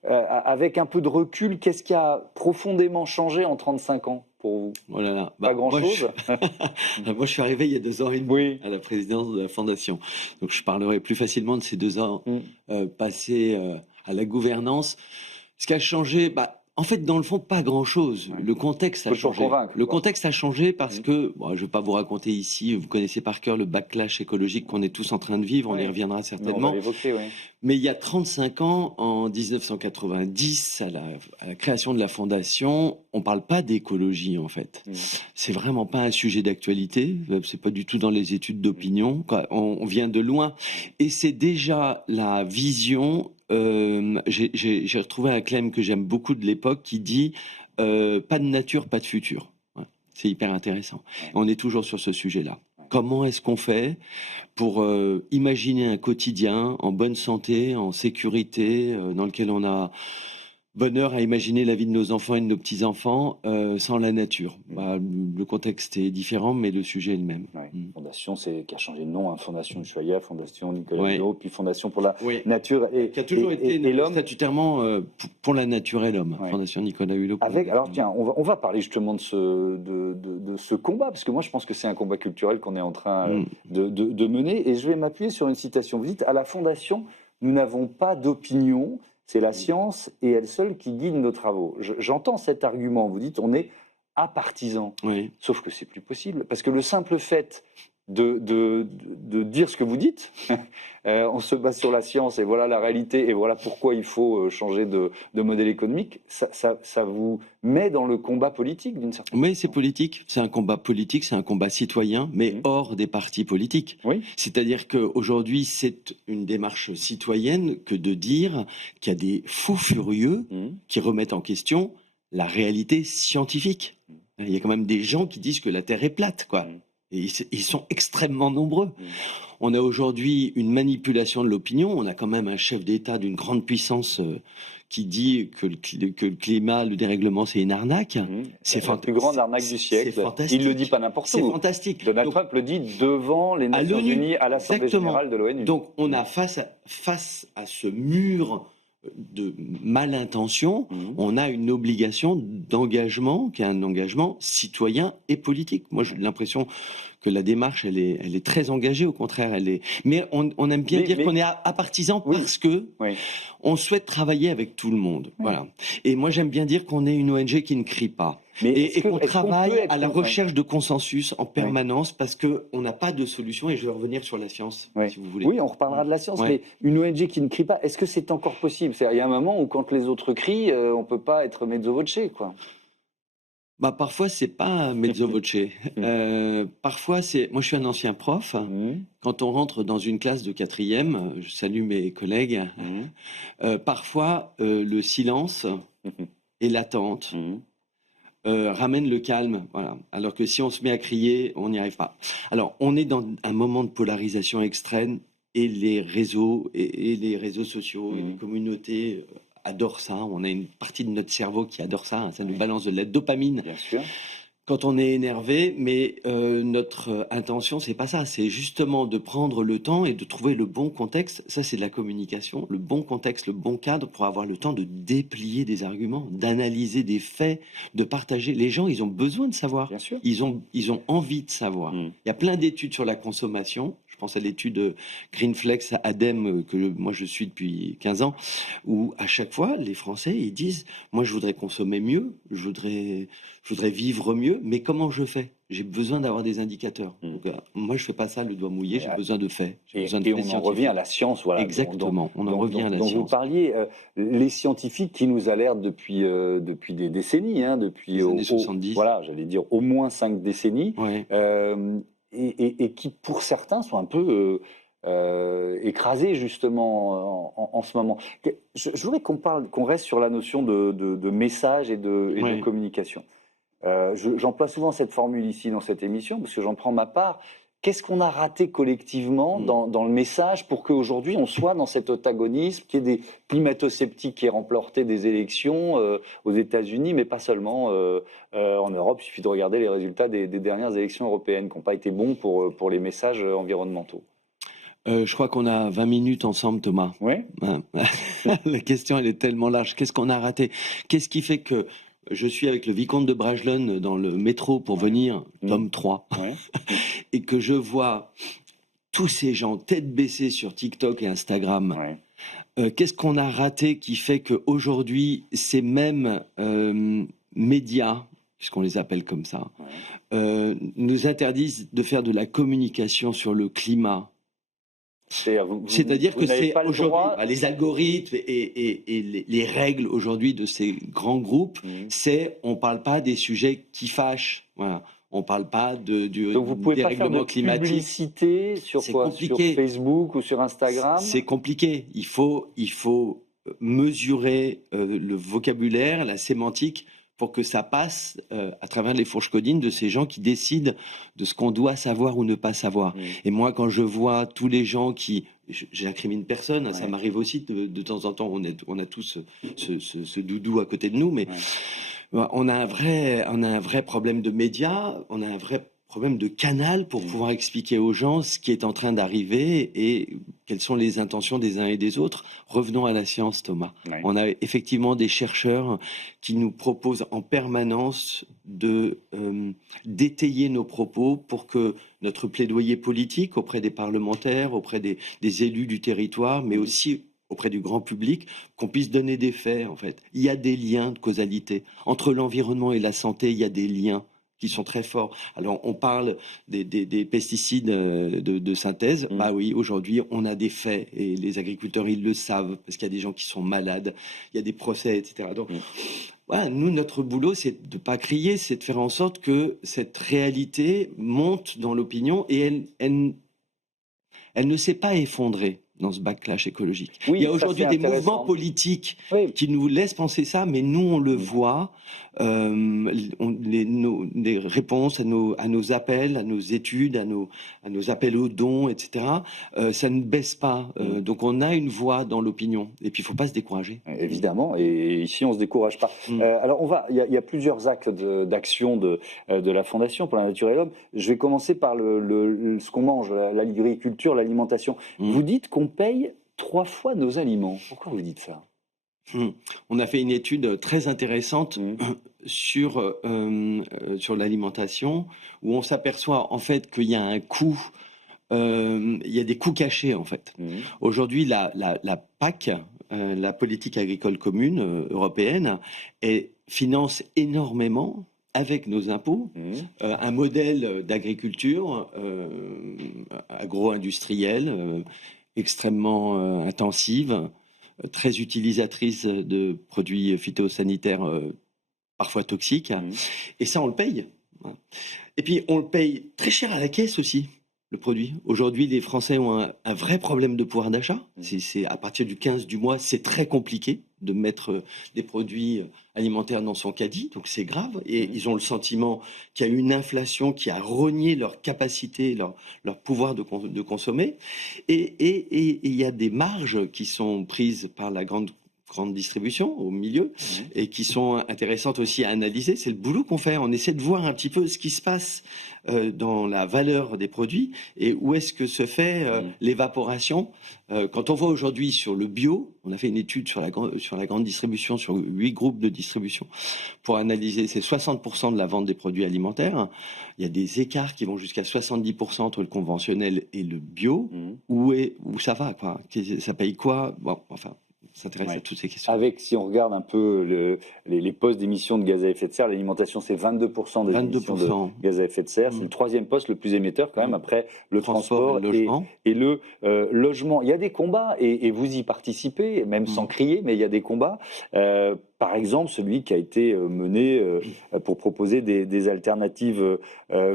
Avec un peu de recul, qu'est-ce qui a profondément changé en 35 ans pour vous? Oh là là. Pas grand-chose. Moi, je suis arrivé il y a 2 ans et demi à la présidence de la Fondation. Donc, je parlerai plus facilement de ces 2 ans passés à la gouvernance. Ce qui a changé, en fait, dans le fond, pas grand-chose. Le contexte a changé. Le contexte a changé parce que, je ne vais pas vous raconter ici, vous connaissez par cœur le backlash écologique qu'on est tous en train de vivre, on y reviendra certainement. On va l'évoquer, Mais il y a 35 ans, en 1990, à la création de la Fondation, on ne parle pas d'écologie en fait. C'est vraiment pas un sujet d'actualité, c'est pas du tout dans les études d'opinion. On vient de loin. Et c'est déjà la vision. J'ai retrouvé un claim que j'aime beaucoup de l'époque qui dit pas de nature, pas de futur. C'est hyper intéressant. On est toujours sur ce sujet-là. Comment est-ce qu'on fait pour imaginer un quotidien en bonne santé, en sécurité, dans lequel on a bonheur à imaginer la vie de nos enfants et de nos petits-enfants sans la nature. Le contexte est différent, mais le sujet est le même. Fondation, c'est qui a changé de nom, hein. Fondation Ushuaïa, Fondation Nicolas Hulot, puis Fondation pour la Nature et qui a toujours été l'Homme. Statutairement pour la Nature et l'Homme. Fondation Nicolas Hulot. Alors tiens, on va parler justement de ce combat, parce que moi je pense que c'est un combat culturel qu'on est en train de mener, et je vais m'appuyer sur une citation. Vous dites, à la Fondation, nous n'avons pas d'opinion. C'est la science et elle seule qui guide nos travaux. J'entends cet argument. Vous dites on est apartisan. Sauf que c'est plus possible. Parce que le simple fait de dire ce que vous dites, on se base sur la science et voilà la réalité et voilà pourquoi il faut changer de modèle économique, ça vous met dans le combat politique d'une certaine façon. Oui, c'est politique. C'est un combat politique, c'est un combat citoyen, mais hors des partis politiques. C'est-à-dire qu'aujourd'hui, c'est une démarche citoyenne que de dire qu'il y a des fous furieux qui remettent en question la réalité scientifique. Il y a quand même des gens qui disent que la Terre est plate, quoi. Et ils sont extrêmement nombreux. On a aujourd'hui une manipulation de l'opinion. On a quand même un chef d'État d'une grande puissance qui dit que le climat, le dérèglement, c'est une arnaque. C'est la plus grande arnaque du siècle. C'est fantastique. Il le dit pas n'importe où. C'est fantastique. Donald Trump le dit devant les Nations Unies à l'Assemblée générale de l'ONU. Donc on a face à ce mur de malintention, on a une obligation d'engagement, qui est un engagement citoyen et politique. Moi, j'ai l'impression que la démarche, elle est très engagée, au contraire, mais on aime bien dire qu'on est apartisan parce que on souhaite travailler avec tout le monde. Voilà. Et moi, j'aime bien dire qu'on est une ONG qui ne crie pas. Et qu'on travaille à la recherche de consensus en permanence parce qu'on n'a pas de solution. Et je vais revenir sur la science, si vous voulez. Oui, on reparlera de la science, mais une ONG qui ne crie pas, est-ce que c'est encore possible? Il y a un moment où quand les autres crient, on ne peut pas être mezzo voce, quoi. Parfois, c'est pas mezzo voce. Parfois, moi, je suis un ancien prof. Quand on rentre dans une classe de 4e, je salue mes collègues, parfois, le silence et l'attente ramène le calme. Voilà. Alors que si on se met à crier, on n'y arrive pas. Alors, on est dans un moment de polarisation extrême et les réseaux, et les réseaux sociaux et les communautés adorent ça. On a une partie de notre cerveau qui adore ça. Ça nous balance de la dopamine. Bien sûr. Quand on est énervé, mais notre intention, c'est pas ça. C'est justement de prendre le temps et de trouver le bon contexte. Ça, c'est de la communication. Le bon contexte, le bon cadre pour avoir le temps de déplier des arguments, d'analyser des faits, de partager. Les gens, ils ont besoin de savoir. Bien sûr. Ils ont envie de savoir. Il y a plein d'études sur la consommation. Je pense à l'étude Greenflex ADEME que moi je suis depuis 15 ans, où à chaque fois, les Français, ils disent « Moi, je voudrais consommer mieux, je voudrais vivre mieux, mais comment je fais ? J'ai besoin d'avoir des indicateurs. Donc, moi, je fais pas ça le doigt mouillé, j'ai besoin de faits. Et on en revient à la science. Voilà, exactement, on en revient à la dont science. vous parliez, les scientifiques qui nous alertent depuis des décennies, depuis les années 70. Voilà, j'allais dire au moins 5 décennies, Ouais. et qui, pour certains, sont un peu écrasés, justement, en ce moment. Je voudrais qu'on reste sur la notion de message et de communication. J'emploie souvent cette formule ici dans cette émission, parce que j'en prends ma part. Qu'est-ce qu'on a raté collectivement dans le message pour qu'aujourd'hui on soit dans cet antagonisme, qu'il y ait des climato-sceptiques qui aient remporté des élections aux États-Unis, mais pas seulement en Europe. Il suffit de regarder les résultats des dernières élections européennes qui n'ont pas été bons pour les messages environnementaux. Je crois qu'on a 20 minutes ensemble, Thomas. Oui. La question, elle est tellement large. Qu'est-ce qu'on a raté ? Qu'est-ce qui fait que je suis avec le vicomte de Bragelonne dans le métro pour venir, tome 3, et que je vois tous ces gens tête baissée sur TikTok et Instagram. Qu'est-ce qu'on a raté qui fait qu'aujourd'hui, ces mêmes médias, puisqu'on les appelle comme ça, nous interdisent de faire de la communication sur le climat ? C'est-à-dire que c'est aujourd'hui les algorithmes et les règles aujourd'hui de ces grands groupes, c'est on parle pas des sujets qui fâchent. Voilà. On parle pas Donc vous pouvez pas faire de publicité sur Facebook ou sur Instagram. C'est compliqué. Il faut mesurer le vocabulaire, la sémantique, pour que ça passe à travers les fourches codines de ces gens qui décident de ce qu'on doit savoir ou ne pas savoir. Et moi, quand je vois tous les gens qui... J'incrimine personne, ça m'arrive aussi de temps en temps, on a tous ce doudou à côté de nous, mais on a un vrai problème de médias, on a un vrai problème de canal pour pouvoir expliquer aux gens ce qui est en train d'arriver et quelles sont les intentions des uns et des autres. Revenons à la science, Thomas. On a effectivement des chercheurs qui nous proposent en permanence d'étayer nos propos pour que notre plaidoyer politique auprès des parlementaires, auprès des élus du territoire, mais aussi auprès du grand public, qu'on puisse donner des faits, en fait. Il y a des liens de causalité. Entre l'environnement et la santé, il y a des liens qui sont très forts. Alors, on parle des pesticides de synthèse. Bah oui, aujourd'hui, on a des faits et les agriculteurs, ils le savent parce qu'il y a des gens qui sont malades, il y a des procès, etc. Donc, voilà, nous, notre boulot, c'est de pas crier, c'est de faire en sorte que cette réalité monte dans l'opinion et elle ne s'est pas effondrée dans ce backlash écologique. Il y a aujourd'hui des mouvements politiques qui nous laissent penser ça, mais nous, on le voit. Les réponses à nos appels, à nos études, à nos appels aux dons, etc., ça ne baisse pas. Donc, on a une voix dans l'opinion. Et puis, il ne faut pas se décourager. Évidemment. Et ici, on ne se décourage pas. Alors, il y a plusieurs actes d'action de la Fondation pour la nature et l'homme. Je vais commencer par ce qu'on mange, l'agriculture, l'alimentation. Vous dites qu'on paye 3 fois nos aliments. Pourquoi vous dites ça ? On a fait une étude très intéressante sur l'alimentation où on s'aperçoit en fait qu'il y a un coût, il y a des coûts cachés en fait. Aujourd'hui, la PAC, la politique agricole commune européenne, finance énormément avec nos impôts, un modèle d'agriculture agro-industrielle extrêmement intensive, très utilisatrice de produits phytosanitaires parfois toxiques. Et ça, on le paye. Et puis, on le paye très cher à la caisse aussi. le produit. Aujourd'hui, les Français ont un vrai problème de pouvoir d'achat. C'est à partir du 15 du mois, c'est très compliqué de mettre des produits alimentaires dans son caddie, donc c'est grave. Et ils ont le sentiment qu'il y a une inflation qui a rogné leur capacité, leur pouvoir de consommer. Et il y a des marges qui sont prises par la grande distribution au milieu et qui sont intéressantes aussi à analyser. C'est le boulot qu'on fait. On essaie de voir un petit peu ce qui se passe dans la valeur des produits et où est-ce que se fait l'évaporation. Quand on voit aujourd'hui sur le bio, on a fait une étude sur la grande distribution, sur 8 groupes de distribution pour analyser, c'est 60% de la vente des produits alimentaires. Il y a des écarts qui vont jusqu'à 70% entre le conventionnel et le bio. Où ça va, quoi? Ça paye quoi? Bon, enfin, s'intéresse à toutes ces questions. Avec, si on regarde un peu les postes d'émissions de gaz à effet de serre, l'alimentation, c'est 22% des émissions de gaz à effet de serre. C'est le troisième poste le plus émetteur quand même, après le transport et le logement. Il y a des combats, et vous y participez, même sans crier, mais il y a des combats. Par exemple, celui qui a été mené pour proposer des alternatives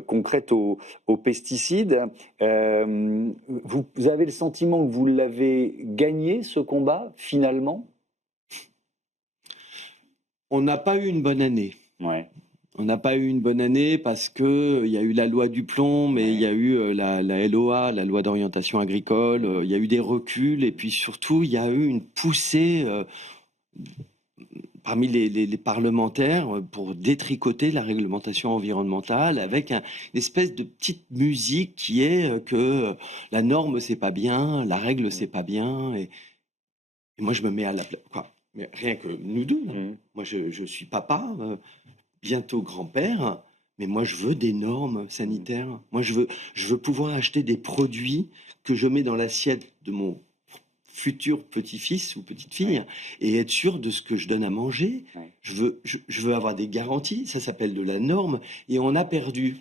concrètes aux pesticides. Vous avez le sentiment que vous l'avez gagné, ce combat, finalement? On n'a pas eu une bonne année. Ouais. On n'a pas eu une bonne année parce qu'il y a eu la loi du plomb, mais il y a eu la LOA, la loi d'orientation agricole, il y a eu des reculs, et puis surtout, il y a eu une poussée parmi les parlementaires pour détricoter la réglementation environnementale avec une espèce de petite musique qui est que la norme c'est pas bien, la règle c'est pas bien, et moi je me mets à la place, quoi. Mais rien que nous deux, moi je suis papa, bientôt grand-père, mais moi je veux des normes sanitaires. Moi je veux pouvoir acheter des produits que je mets dans l'assiette de mon futur petit-fils ou petite-fille et être sûr de ce que je donne à manger. Je veux avoir des garanties, ça s'appelle de la norme, et on a perdu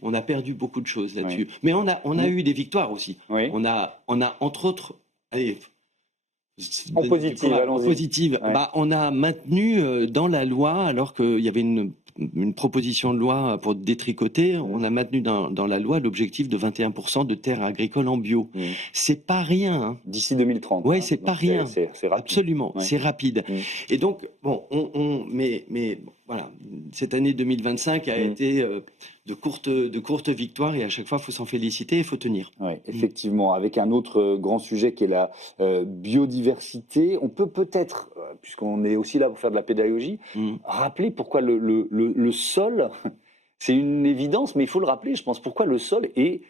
beaucoup de choses là-dessus. Mais on a eu des victoires aussi. On a entre autres, allez, en positive, allons-y. Positive. On a maintenu dans la loi, alors qu'il y avait une proposition de loi pour détricoter, on a maintenu dans la loi l'objectif de 21% de terres agricoles en bio. C'est pas rien. Hein. D'ici 2030. Oui, c'est pas rien. C'est rapide. Absolument, c'est rapide. Et donc, bon, mais voilà, cette année 2025 a été de courtes victoires, et à chaque fois, il faut s'en féliciter et il faut tenir. Oui, effectivement, avec un autre grand sujet qui est la biodiversité. On peut peut-être, puisqu'on est aussi là pour faire de la pédagogie, rappeler pourquoi le sol, c'est une évidence, mais il faut le rappeler, je pense, pourquoi le sol est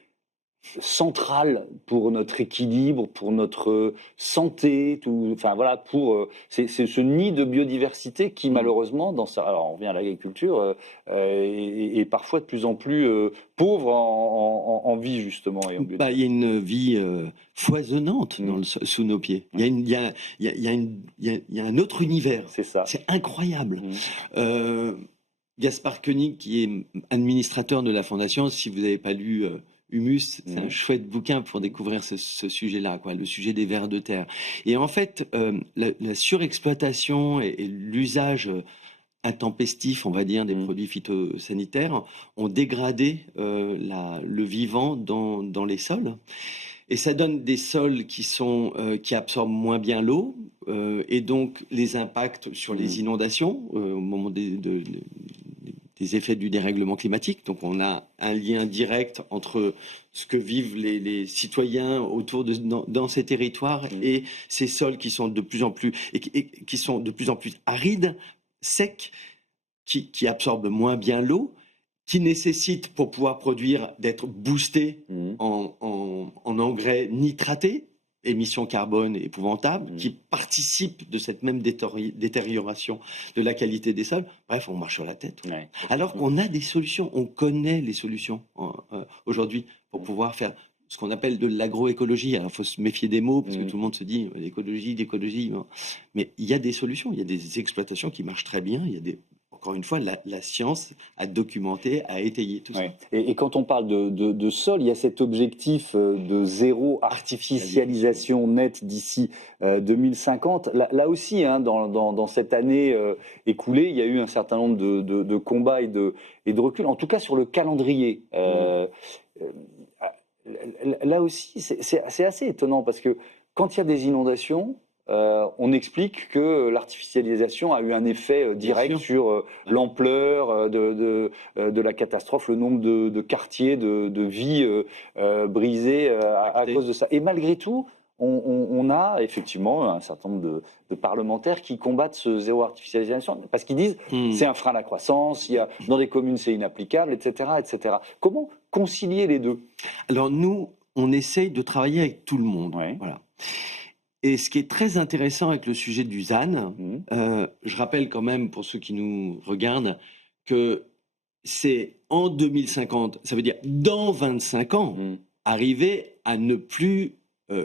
central pour notre équilibre, pour notre santé, enfin voilà, pour c'est ce nid de biodiversité qui malheureusement, alors on revient à l'agriculture, est parfois de plus en plus pauvre en vie justement. Et il y a une vie foisonnante sous nos pieds. Il y a un autre univers. C'est ça. C'est incroyable. Gaspard Koenig, qui est administrateur de la fondation, si vous n'avez pas lu Humus, c'est un chouette bouquin pour découvrir ce sujet-là, le sujet des vers de terre. Et en fait, la surexploitation et l'usage intempestif, on va dire, des produits phytosanitaires ont dégradé le vivant dans les sols. Et ça donne des sols qui absorbent moins bien l'eau, et donc les impacts sur les inondations au moment des effets du dérèglement climatique. Donc on a un lien direct entre ce que vivent les citoyens dans ces territoires et ces sols qui sont de plus en plus qui sont de plus en plus arides, secs, qui absorbent moins bien l'eau, qui nécessitent pour pouvoir produire d'être boostés en engrais nitratés, émissions carbone épouvantables, qui participent de cette même détérioration de la qualité des sols. Bref, on marche sur la tête. Alors qu'on a des solutions, on connaît les solutions aujourd'hui pour pouvoir faire ce qu'on appelle de l'agroécologie. Alors, il faut se méfier des mots, parce que tout le monde se dit l'écologie. Mais il y a des solutions, il y a des exploitations qui marchent très bien, il y a encore une fois, la science a documenté, a étayé tout ça. Et quand on parle de sol, il y a cet objectif de zéro artificialisation nette d'ici 2050. Là aussi, dans cette année écoulée, il y a eu un certain nombre de combats et de reculs, en tout cas sur le calendrier. là aussi, c'est assez étonnant parce que quand il y a des inondations, on explique que l'artificialisation a eu un effet direct sur l'ampleur de la catastrophe, le nombre de quartiers, de vies brisées à cause de ça. Et malgré tout, on a effectivement un certain nombre de parlementaires qui combattent ce zéro artificialisation parce qu'ils disent c'est un frein à la croissance, dans des communes c'est inapplicable, etc., etc. Comment concilier les deux? Alors nous, on essaye de travailler avec tout le monde. Ouais. Voilà. Et ce qui est très intéressant avec le sujet du ZAN, je rappelle quand même pour ceux qui nous regardent que c'est en 2050, ça veut dire dans 25 ans, arriver à ne plus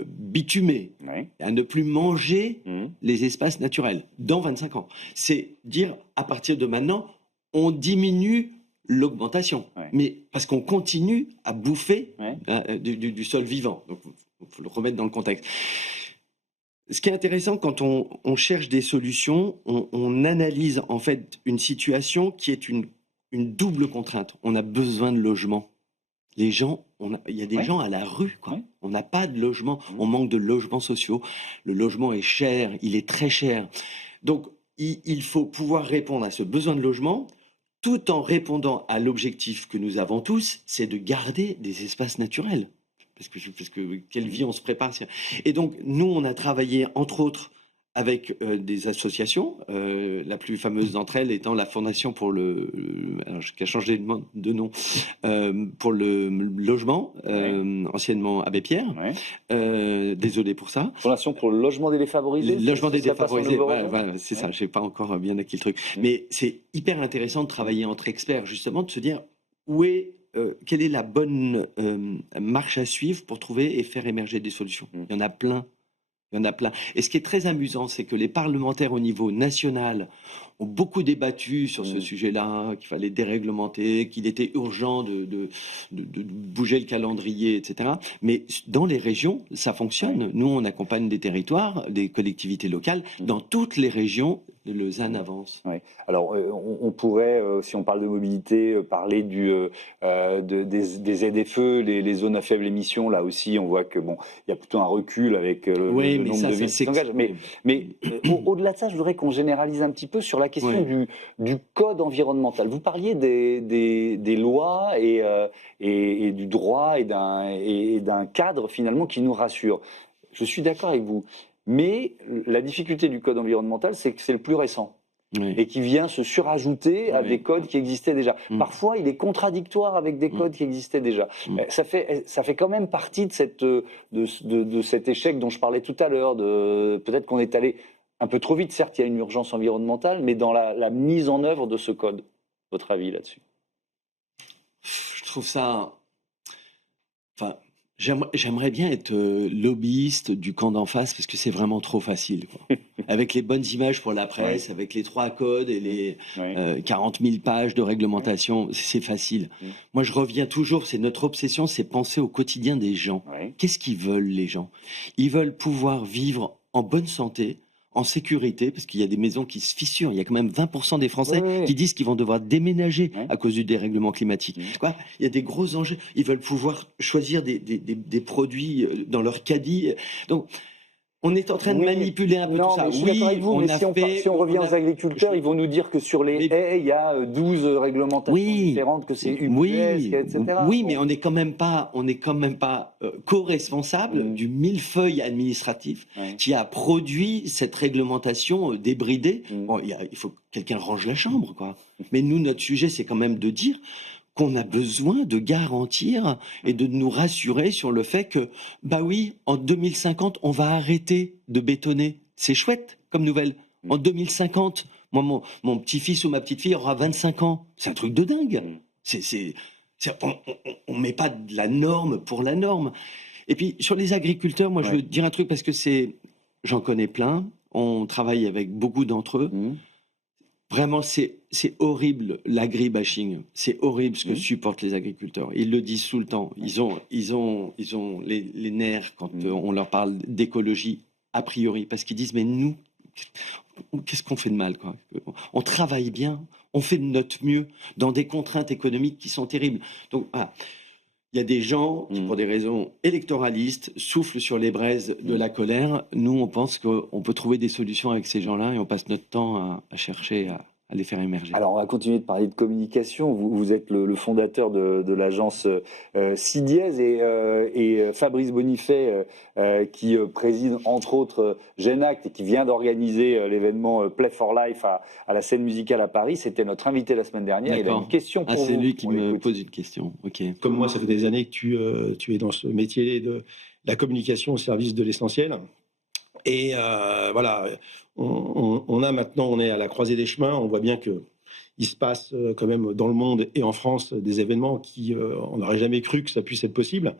bitumer, à ne plus manger les espaces naturels, dans 25 ans. C'est dire, à partir de maintenant, on diminue l'augmentation, mais parce qu'on continue à bouffer du sol vivant. Donc, il faut le remettre dans le contexte. Ce qui est intéressant, quand on cherche des solutions, on analyse en fait une situation qui est une double contrainte. On a besoin de logement. Les gens, il y a des gens à la rue, quoi. On n'a pas de logement, on manque de logements sociaux. Le logement est cher, il est très cher. Donc, il faut pouvoir répondre à ce besoin de logement tout en répondant à l'objectif que nous avons tous, c'est de garder des espaces naturels. Parce que quelle vie on se prépare. Et donc, nous, on a travaillé, entre autres, avec des associations, la plus fameuse d'entre elles étant la Fondation pour qui a changé de nom, pour le logement, anciennement Abbé Pierre. Désolé pour ça. Fondation pour le logement des défavorisés. Le logement des défavorisés, voilà, c'est ça, j'ai pas encore bien acquis le truc. Mais c'est hyper intéressant de travailler entre experts, justement, de se dire quelle est la bonne marche à suivre pour trouver et faire émerger des solutions. Il y en a plein. Il y en a plein. Et ce qui est très amusant, c'est que les parlementaires au niveau national ont beaucoup débattu sur ce sujet-là, qu'il fallait déréglementer, qu'il était urgent de bouger le calendrier, etc. Mais dans les régions, ça fonctionne. Nous, on accompagne des territoires, des collectivités locales. Dans toutes les régions, le ZAN avance. Alors, on pourrait, si on parle de mobilité, parler des ZFE, les zones à faible émission. Là aussi, on voit que il y a plutôt un recul avec le nombre de villes qui s'engagent. Mais au-delà de ça, je voudrais qu'on généralise un petit peu sur la question du code environnemental. Vous parliez des lois et du droit et d'un cadre finalement qui nous rassure. Je suis d'accord avec vous. Mais la difficulté du code environnemental, c'est que c'est le plus récent. Et qui vient se surajouter à des codes qui existaient déjà. Parfois, il est contradictoire avec des codes qui existaient déjà. Ça fait quand même partie de cet échec dont je parlais tout à l'heure. Peut-être qu'on est allé un peu trop vite. Certes, il y a une urgence environnementale, mais dans la mise en œuvre de ce code. Votre avis là-dessus? Je trouve ça... Enfin, j'aimerais bien être lobbyiste du camp d'en face parce que c'est vraiment trop facile, quoi. Avec les bonnes images pour la presse, avec les 3 codes et les 40 000 pages de réglementation, c'est facile. Moi, je reviens toujours, c'est notre obsession, c'est penser au quotidien des gens. Qu'est-ce qu'ils veulent, les gens? Ils veulent pouvoir vivre en bonne santé, en sécurité, parce qu'il y a des maisons qui se fissurent. Il y a quand même 20% des Français qui disent qu'ils vont devoir déménager à cause du dérèglement climatique. Il y a des gros enjeux. Ils veulent pouvoir choisir des produits dans leur caddie. Donc, on est en train de manipuler un peu tout ça. Mais si on revient aux agriculteurs, ils vont nous dire que sur les haies, il y a 12 réglementations différentes, que c'est UPS, etc. Oui, mais on n'est quand même pas co-responsable du millefeuille administratif qui a produit cette réglementation débridée. Bon, il faut que quelqu'un range la chambre, quoi. Mais nous, notre sujet, c'est quand même de dire qu'on a besoin de garantir et de nous rassurer sur le fait que, en 2050, on va arrêter de bétonner. C'est chouette comme nouvelle. En 2050, moi, mon petit-fils ou ma petite-fille aura 25 ans. C'est un truc de dingue. On met pas de la norme pour la norme. Et puis, sur les agriculteurs, moi, je veux dire un truc parce que j'en connais plein. On travaille avec beaucoup d'entre eux. Vraiment, c'est horrible l'agribashing. C'est horrible ce que supportent les agriculteurs. Ils le disent tout le temps. Ils ont les nerfs quand on leur parle d'écologie a priori, parce qu'ils disent mais nous, qu'est-ce qu'on fait de mal, quoi? On travaille bien, on fait de notre mieux dans des contraintes économiques qui sont terribles. Donc, Il y a des gens qui, pour des raisons électoralistes, soufflent sur les braises de la colère. Nous, on pense qu'on peut trouver des solutions avec ces gens-là et on passe notre temps à chercher à les faire émerger. Alors, on va continuer de parler de communication. Vous êtes le fondateur de l'agence CIDIES et Fabrice Bonifay, qui préside entre autres GenAct et qui vient d'organiser l'événement Play for Life à la scène musicale à Paris. C'était notre invité la semaine dernière. Il a une question pour vous. C'est lui qui me pose une question. Ok. Comme moi, ça fait des années que tu es dans ce métier de la communication au service de l'essentiel. Et voilà, on est à la croisée des chemins. On voit bien qu'il se passe quand même dans le monde et en France des événements qui, on n'aurait jamais cru que ça puisse être possible.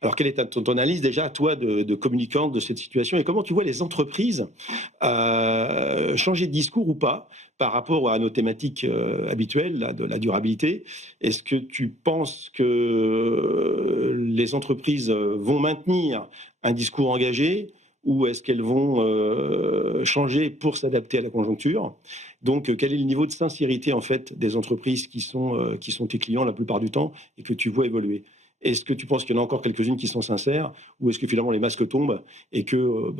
Alors, quelle est ton analyse déjà, toi, de communicante de cette situation, et comment tu vois les entreprises changer de discours ou pas par rapport à nos thématiques habituelles là, de la durabilité? Est-ce que tu penses que les entreprises vont maintenir un discours engagé, ou est-ce qu'elles vont changer pour s'adapter à la conjoncture? Donc, quel est le niveau de sincérité en fait des entreprises qui sont tes clients la plupart du temps et que tu vois évoluer? Est-ce que tu penses qu'il y en a encore quelques-unes qui sont sincères, ou est-ce que finalement les masques tombent et que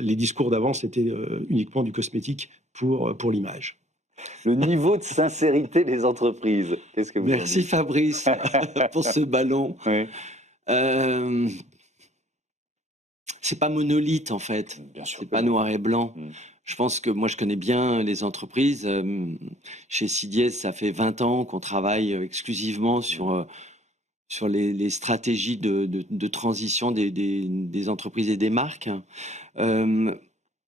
les discours d'avant c'était uniquement du cosmétique pour l'image? Le niveau de sincérité des entreprises, qu'est-ce que vous Merci en dites? Fabrice pour ce ballon. Oui. C'est pas monolithe en fait. Bien sûr C'est que pas non. noir et blanc. Je pense que moi je connais bien les entreprises. Chez CIDIES, ça fait 20 ans qu'on travaille exclusivement sur les stratégies de transition des entreprises et des marques.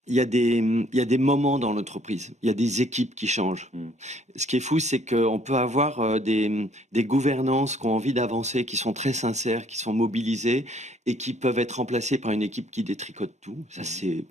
Il y a des moments dans l'entreprise, il y a des équipes qui changent. Ce qui est fou, c'est qu'on peut avoir des gouvernances qui ont envie d'avancer, qui sont très sincères, qui sont mobilisées et qui peuvent être remplacées par une équipe qui détricote tout. Ça, c'est...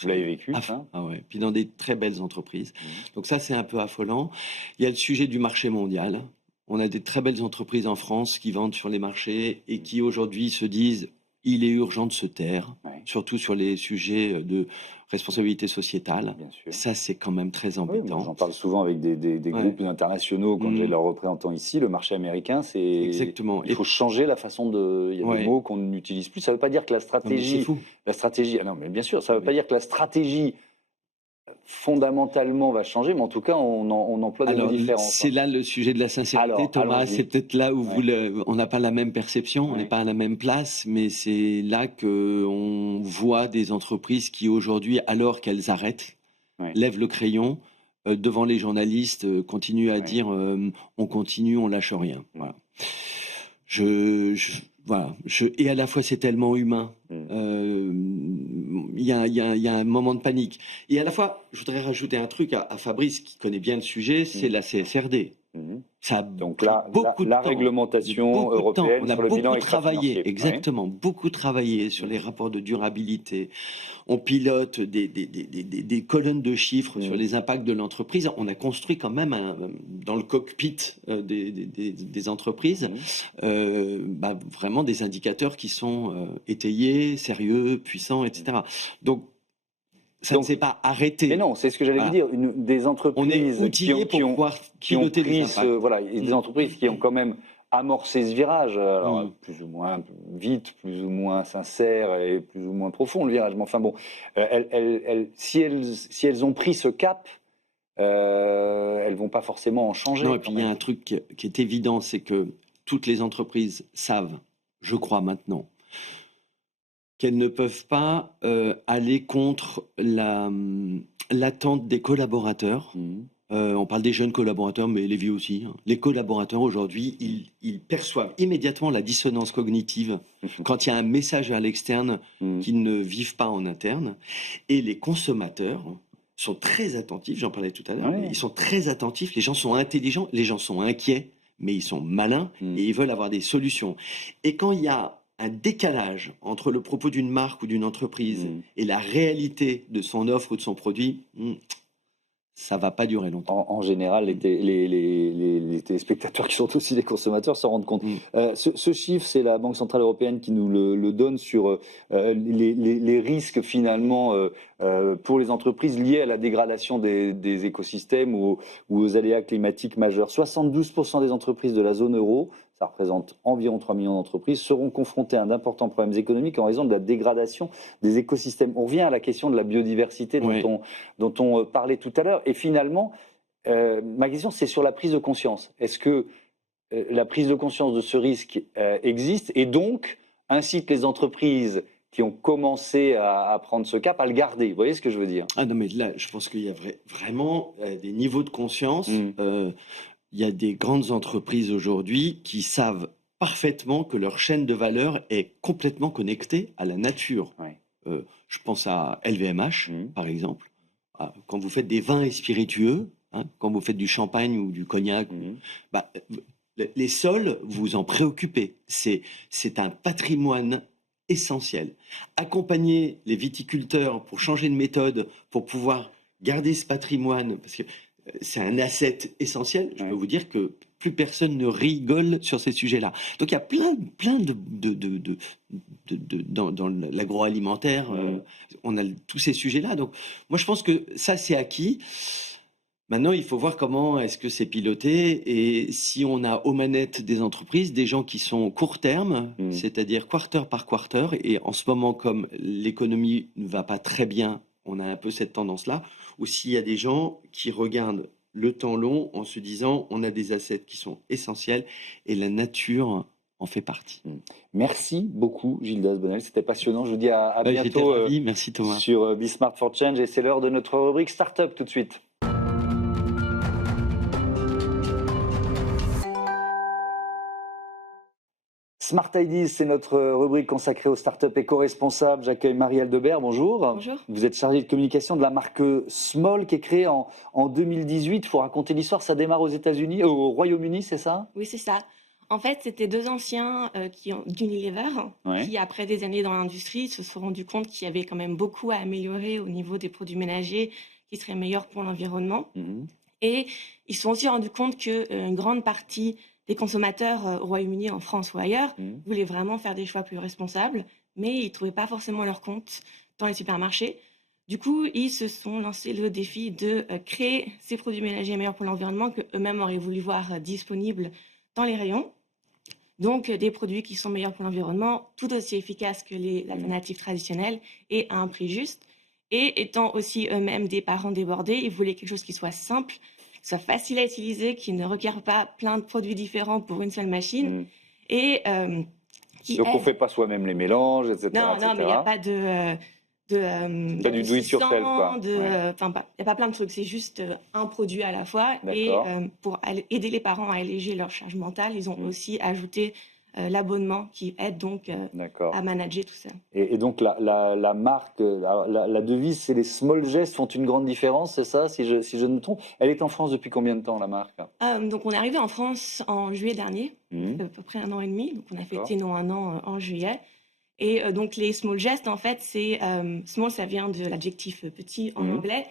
Vous l'avez vécu, ça? Ah ouais. Puis dans des très belles entreprises. Donc ça, c'est un peu affolant. Il y a le sujet du marché mondial. On a des très belles entreprises en France qui vendent sur les marchés et qui aujourd'hui se disent il est urgent de se taire, surtout sur les sujets de responsabilité sociétale. Bien sûr. Ça, c'est quand même très embêtant. Oui, j'en parle souvent avec des groupes internationaux quand j'ai leurs représentants ici. Le marché américain, c'est... Exactement. Il faut changer la façon de... Il y a des mots qu'on n'utilise plus. Ça ne veut pas dire que la stratégie... C'est fou. La stratégie... Ah non, mais bien sûr, ça ne veut pas dire que la stratégie fondamentalement va changer, mais en tout cas, on emploie des mots différents. C'est là le sujet de la sincérité, Thomas. C'est peut-être là où on n'a pas la même perception, on n'est pas à la même place, mais c'est là qu'on voit des entreprises qui aujourd'hui, alors qu'elles arrêtent, lèvent le crayon devant les journalistes, continuent à dire on continue, on lâche rien. Voilà. Voilà. Et à la fois, c'est tellement humain. Il y a un moment de panique. Et à la fois, je voudrais rajouter un truc à Fabrice, qui connaît bien le sujet, c'est la CSRD. Ça a donc là, beaucoup de temps, réglementation européenne on a sur le bilan beaucoup travaillé, extra-financier. exactement, beaucoup travaillé sur les rapports de durabilité. On pilote des colonnes de chiffres sur les impacts de l'entreprise. On a construit quand même dans le cockpit des entreprises vraiment des indicateurs qui sont étayés, sérieux, puissants, etc. Donc ça ne s'est pas arrêté. Mais non, c'est ce que j'allais vous dire. Des entreprises on est outillés pour pouvoir piloter les impacts. Voilà, et des entreprises qui ont quand même amorcé ce virage, alors, plus ou moins vite, plus ou moins sincère et plus ou moins profond le virage. Mais enfin bon, si elles ont pris ce cap, elles vont pas forcément en changer. Non, et puis il y a un truc qui est évident, c'est que toutes les entreprises savent, je crois maintenant, qu'elles ne peuvent pas aller contre l'attente des collaborateurs. On parle des jeunes collaborateurs, mais les vieux aussi. Les collaborateurs, aujourd'hui, ils perçoivent immédiatement la dissonance cognitive quand il y a un message à l'externe qu'ils ne vivent pas en interne. Et les consommateurs sont très attentifs, j'en parlais tout à l'heure, ils sont très attentifs, les gens sont intelligents, les gens sont inquiets, mais ils sont malins et ils veulent avoir des solutions. Et quand il y a un décalage entre le propos d'une marque ou d'une entreprise et la réalité de son offre ou de son produit, ça va pas durer longtemps. En général, les téléspectateurs qui sont aussi des consommateurs s'en rendent compte. Ce chiffre, c'est la Banque Centrale Européenne qui nous le donne sur les risques finalement pour les entreprises liés à la dégradation des écosystèmes ou aux aléas climatiques majeurs. 72% des entreprises de la zone euro ça représente environ 3 millions d'entreprises, seront confrontées à d'importants problèmes économiques en raison de la dégradation des écosystèmes. On revient à la question de la biodiversité dont on parlait tout à l'heure. Et finalement, ma question, c'est sur la prise de conscience. Est-ce que la prise de conscience de ce risque existe et donc incite les entreprises qui ont commencé à prendre ce cap à le garder? Vous voyez ce que je veux dire? Ah non, mais là, je pense qu'il y a vraiment des niveaux de conscience. Il y a des grandes entreprises aujourd'hui qui savent parfaitement que leur chaîne de valeur est complètement connectée à la nature. Je pense à LVMH, par exemple. Quand vous faites des vins et spiritueux, quand vous faites du champagne ou du cognac, les sols, vous en préoccupez. C'est un patrimoine essentiel. Accompagner les viticulteurs pour changer de méthode, pour pouvoir garder ce patrimoine, parce que c'est un asset essentiel. Je peux vous dire que plus personne ne rigole sur ces sujets-là. Donc il y a plein dans l'agroalimentaire, on a tous ces sujets-là. Donc moi je pense que ça c'est acquis. Maintenant, il faut voir comment est-ce que c'est piloté et si on a aux manettes des entreprises des gens qui sont court terme, c'est-à-dire quarter par quarter. Et en ce moment, comme l'économie ne va pas très bien, on a un peu cette tendance-là. Ou s'il y a des gens qui regardent le temps long en se disant on a des assets qui sont essentiels et la nature en fait partie. Merci beaucoup Gilles Dasbonnel, c'était passionnant. Je vous dis à bientôt ravi. Merci Thomas. Sur Be Smart for Change et c'est l'heure de notre rubrique Startup tout de suite. Smart Ideas, c'est notre rubrique consacrée aux startups éco-responsables. J'accueille Marie Aldebert, bonjour. Bonjour. Vous êtes chargée de communication de la marque Small qui est créée en 2018. Il faut raconter l'histoire, ça démarre aux États-Unis, au Royaume-Uni, c'est ça? Oui, c'est ça. En fait, c'était deux anciens d'Unilever qui, après des années dans l'industrie, se sont rendus compte qu'il y avait quand même beaucoup à améliorer au niveau des produits ménagers qui seraient meilleurs pour l'environnement. Et ils se sont aussi rendus compte qu'une grande partie des consommateurs au Royaume-Uni, en France ou ailleurs, voulaient vraiment faire des choix plus responsables, mais ils ne trouvaient pas forcément leur compte dans les supermarchés. Du coup, ils se sont lancés le défi de créer ces produits ménagers meilleurs pour l'environnement qu'eux-mêmes auraient voulu voir disponibles dans les rayons. Donc, des produits qui sont meilleurs pour l'environnement, tout aussi efficaces que les alternatives traditionnelles et à un prix juste. Et étant aussi eux-mêmes des parents débordés, ils voulaient quelque chose qui soit simple, qui soit facile à utiliser, qui ne requiert pas plein de produits différents pour une seule machine. Et donc on ne fait pas soi-même les mélanges, etc. Non, mais il n'y a pas de pas du do it yourself, quoi. Il n'y a pas plein de trucs, c'est juste un produit à la fois. Et pour aider les parents à alléger leur charge mentale, ils ont aussi ajouté l'abonnement qui aide donc à manager tout ça. Et donc la marque, la devise, c'est les small gestes font une grande différence, c'est ça, si je ne me trompe. Elle est en France depuis combien de temps, la marque? Donc on est arrivé en à en juillet dernier, à peu près 1 an et demi. Donc on a fêté nos 1 an en juillet. Et donc les small gestes, en fait, c'est small, ça vient de l'adjectif petit en anglais.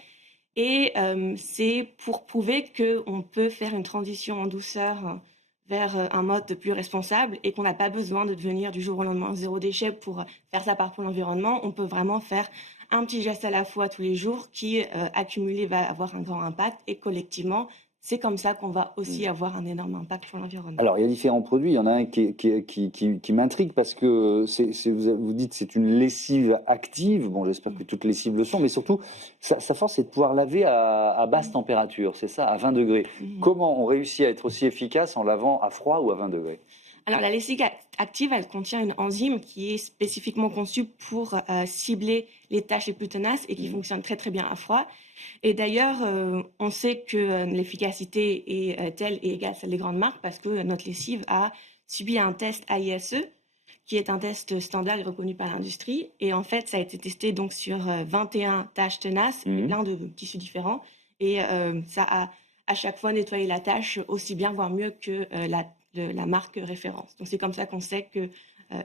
Et c'est pour prouver qu'on peut faire une transition en douceur vers un mode plus responsable et qu'on n'a pas besoin de devenir du jour au lendemain zéro déchet pour faire sa part pour l'environnement. On peut vraiment faire un petit geste à la fois tous les jours qui, accumulé, va avoir un grand impact et collectivement, c'est comme ça qu'on va aussi avoir un énorme impact sur l'environnement. Alors, il y a différents produits. Il y en a un qui m'intrigue parce que vous dites c'est une lessive active. Bon, j'espère que toutes les lessives le sont, mais surtout, sa force, c'est de pouvoir laver à basse température, c'est ça, à 20 degrés. Comment on réussit à être aussi efficace en lavant à froid ou à 20 degrés? Alors, la lessive active, elle contient une enzyme qui est spécifiquement conçue pour cibler les tâches les plus tenaces et qui fonctionne très très bien à froid. Et d'ailleurs, on sait que l'efficacité est telle et égale à celle des grandes marques parce que notre lessive a subi un test AISE, qui est un test standard et reconnu par l'industrie. Et en fait, ça a été testé donc sur 21 tâches tenaces, et plein de tissus différents. Et ça a à chaque fois nettoyé la tâche aussi bien, voire mieux que la marque référence. Donc c'est comme ça qu'on sait que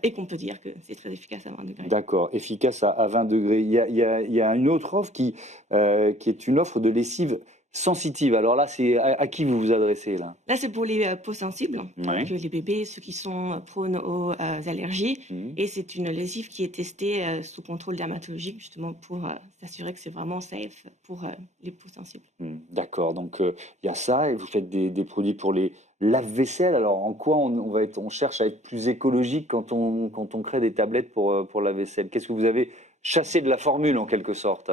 et qu'on peut dire que c'est très efficace à 20 degrés. D'accord, efficace à 20 degrés. Il y a une autre offre qui est une offre de lessive sensitive. Alors là, c'est à qui vous vous adressez là? Là, c'est pour les peaux sensibles, donc les bébés, ceux qui sont prônes aux allergies. Et c'est une lessive qui est testée sous contrôle dermatologique, justement pour s'assurer que c'est vraiment safe pour les peaux sensibles. D'accord, donc il y a ça, et vous faites des produits pour les lave-vaisselle. Alors en quoi on cherche à être plus écologique quand on crée des tablettes pour la vaisselle? Qu'est-ce que vous avez chassé de la formule en quelque sorte?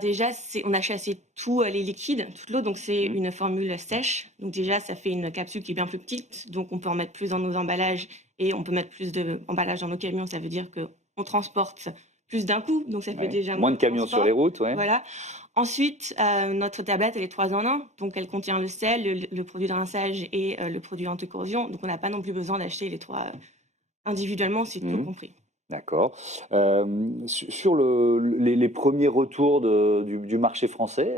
Déjà, on a chassé tous les liquides, toute l'eau, donc c'est une formule sèche. Donc déjà, ça fait une capsule qui est bien plus petite, donc on peut en mettre plus dans nos emballages et on peut mettre plus d'emballages dans nos camions. Ça veut dire qu'on transporte plus d'un coup, donc ça fait déjà moins de camions sur les routes. Voilà. Ensuite, notre tablette, elle est 3 en 1, donc elle contient le sel, le produit de rinçage et le produit anti-corrosion. Donc on n'a pas non plus besoin d'acheter les 3 individuellement, c'est tout compris. D'accord. Sur les premiers retours du marché français,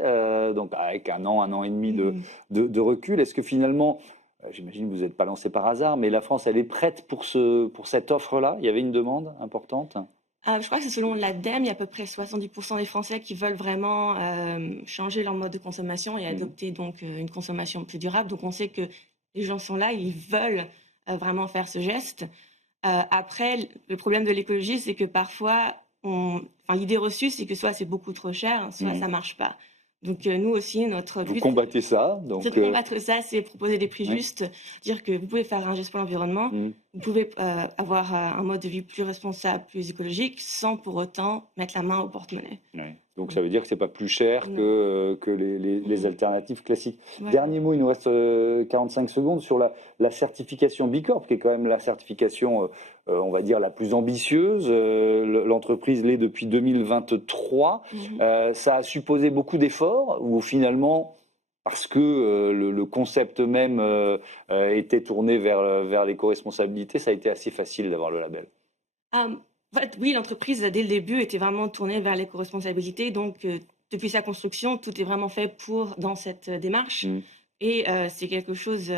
donc avec un an et demi de recul, est-ce que finalement, j'imagine que vous n'êtes pas lancé par hasard, mais la France, elle est prête pour cette offre-là? Il y avait une demande importante? Je crois que c'est selon l'ADEME, il y a à peu près 70% des Français qui veulent vraiment changer leur mode de consommation et adopter donc une consommation plus durable. Donc on sait que les gens sont là, ils veulent vraiment faire ce geste. Après, le problème de l'écologie, c'est que parfois, l'idée reçue, c'est que soit c'est beaucoup trop cher, soit ça marche pas. Donc nous aussi, notre but, vous combattez ça. Donc, c'est de combattre ça, c'est proposer des prix justes, dire que vous pouvez faire un geste pour l'environnement, vous pouvez avoir un mode de vie plus responsable, plus écologique, sans pour autant mettre la main au porte-monnaie. Donc ça veut dire que c'est pas plus cher que les alternatives classiques. Ouais. Dernier mot, il nous reste 45 secondes sur la certification B Corp, qui est quand même la certification, on va dire, la plus ambitieuse. L'entreprise l'est depuis 2023. Ça a supposé beaucoup d'efforts, ou finalement, parce que le concept même était tourné vers l'éco-responsabilité, ça a été assez facile d'avoir le label. En fait, oui, l'entreprise, dès le début, était vraiment tournée vers l'éco-responsabilité. Donc, depuis sa construction, tout est vraiment fait dans cette démarche. Et c'est quelque chose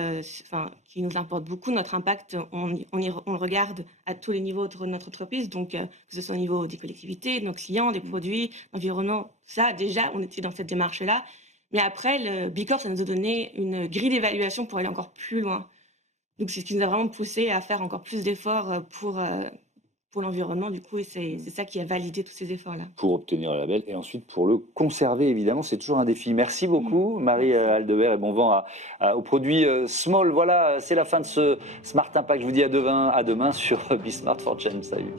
qui nous importe beaucoup. Notre impact, on le regarde à tous les niveaux de notre entreprise. Donc, que ce soit au niveau des collectivités, de nos clients, des produits, l'environnement, ça, déjà, on était dans cette démarche-là. Mais après, le B Corp, ça nous a donné une grille d'évaluation pour aller encore plus loin. Donc, c'est ce qui nous a vraiment poussé à faire encore plus d'efforts pour l'environnement, du coup, et c'est ça qui a validé tous ces efforts-là. Pour obtenir le label et ensuite pour le conserver, évidemment, c'est toujours un défi. Merci beaucoup, Marie Aldebert, et bon vent aux produits Small. Voilà, c'est la fin de ce Smart Impact. Je vous dis à demain sur Be Smart for Change. Salut.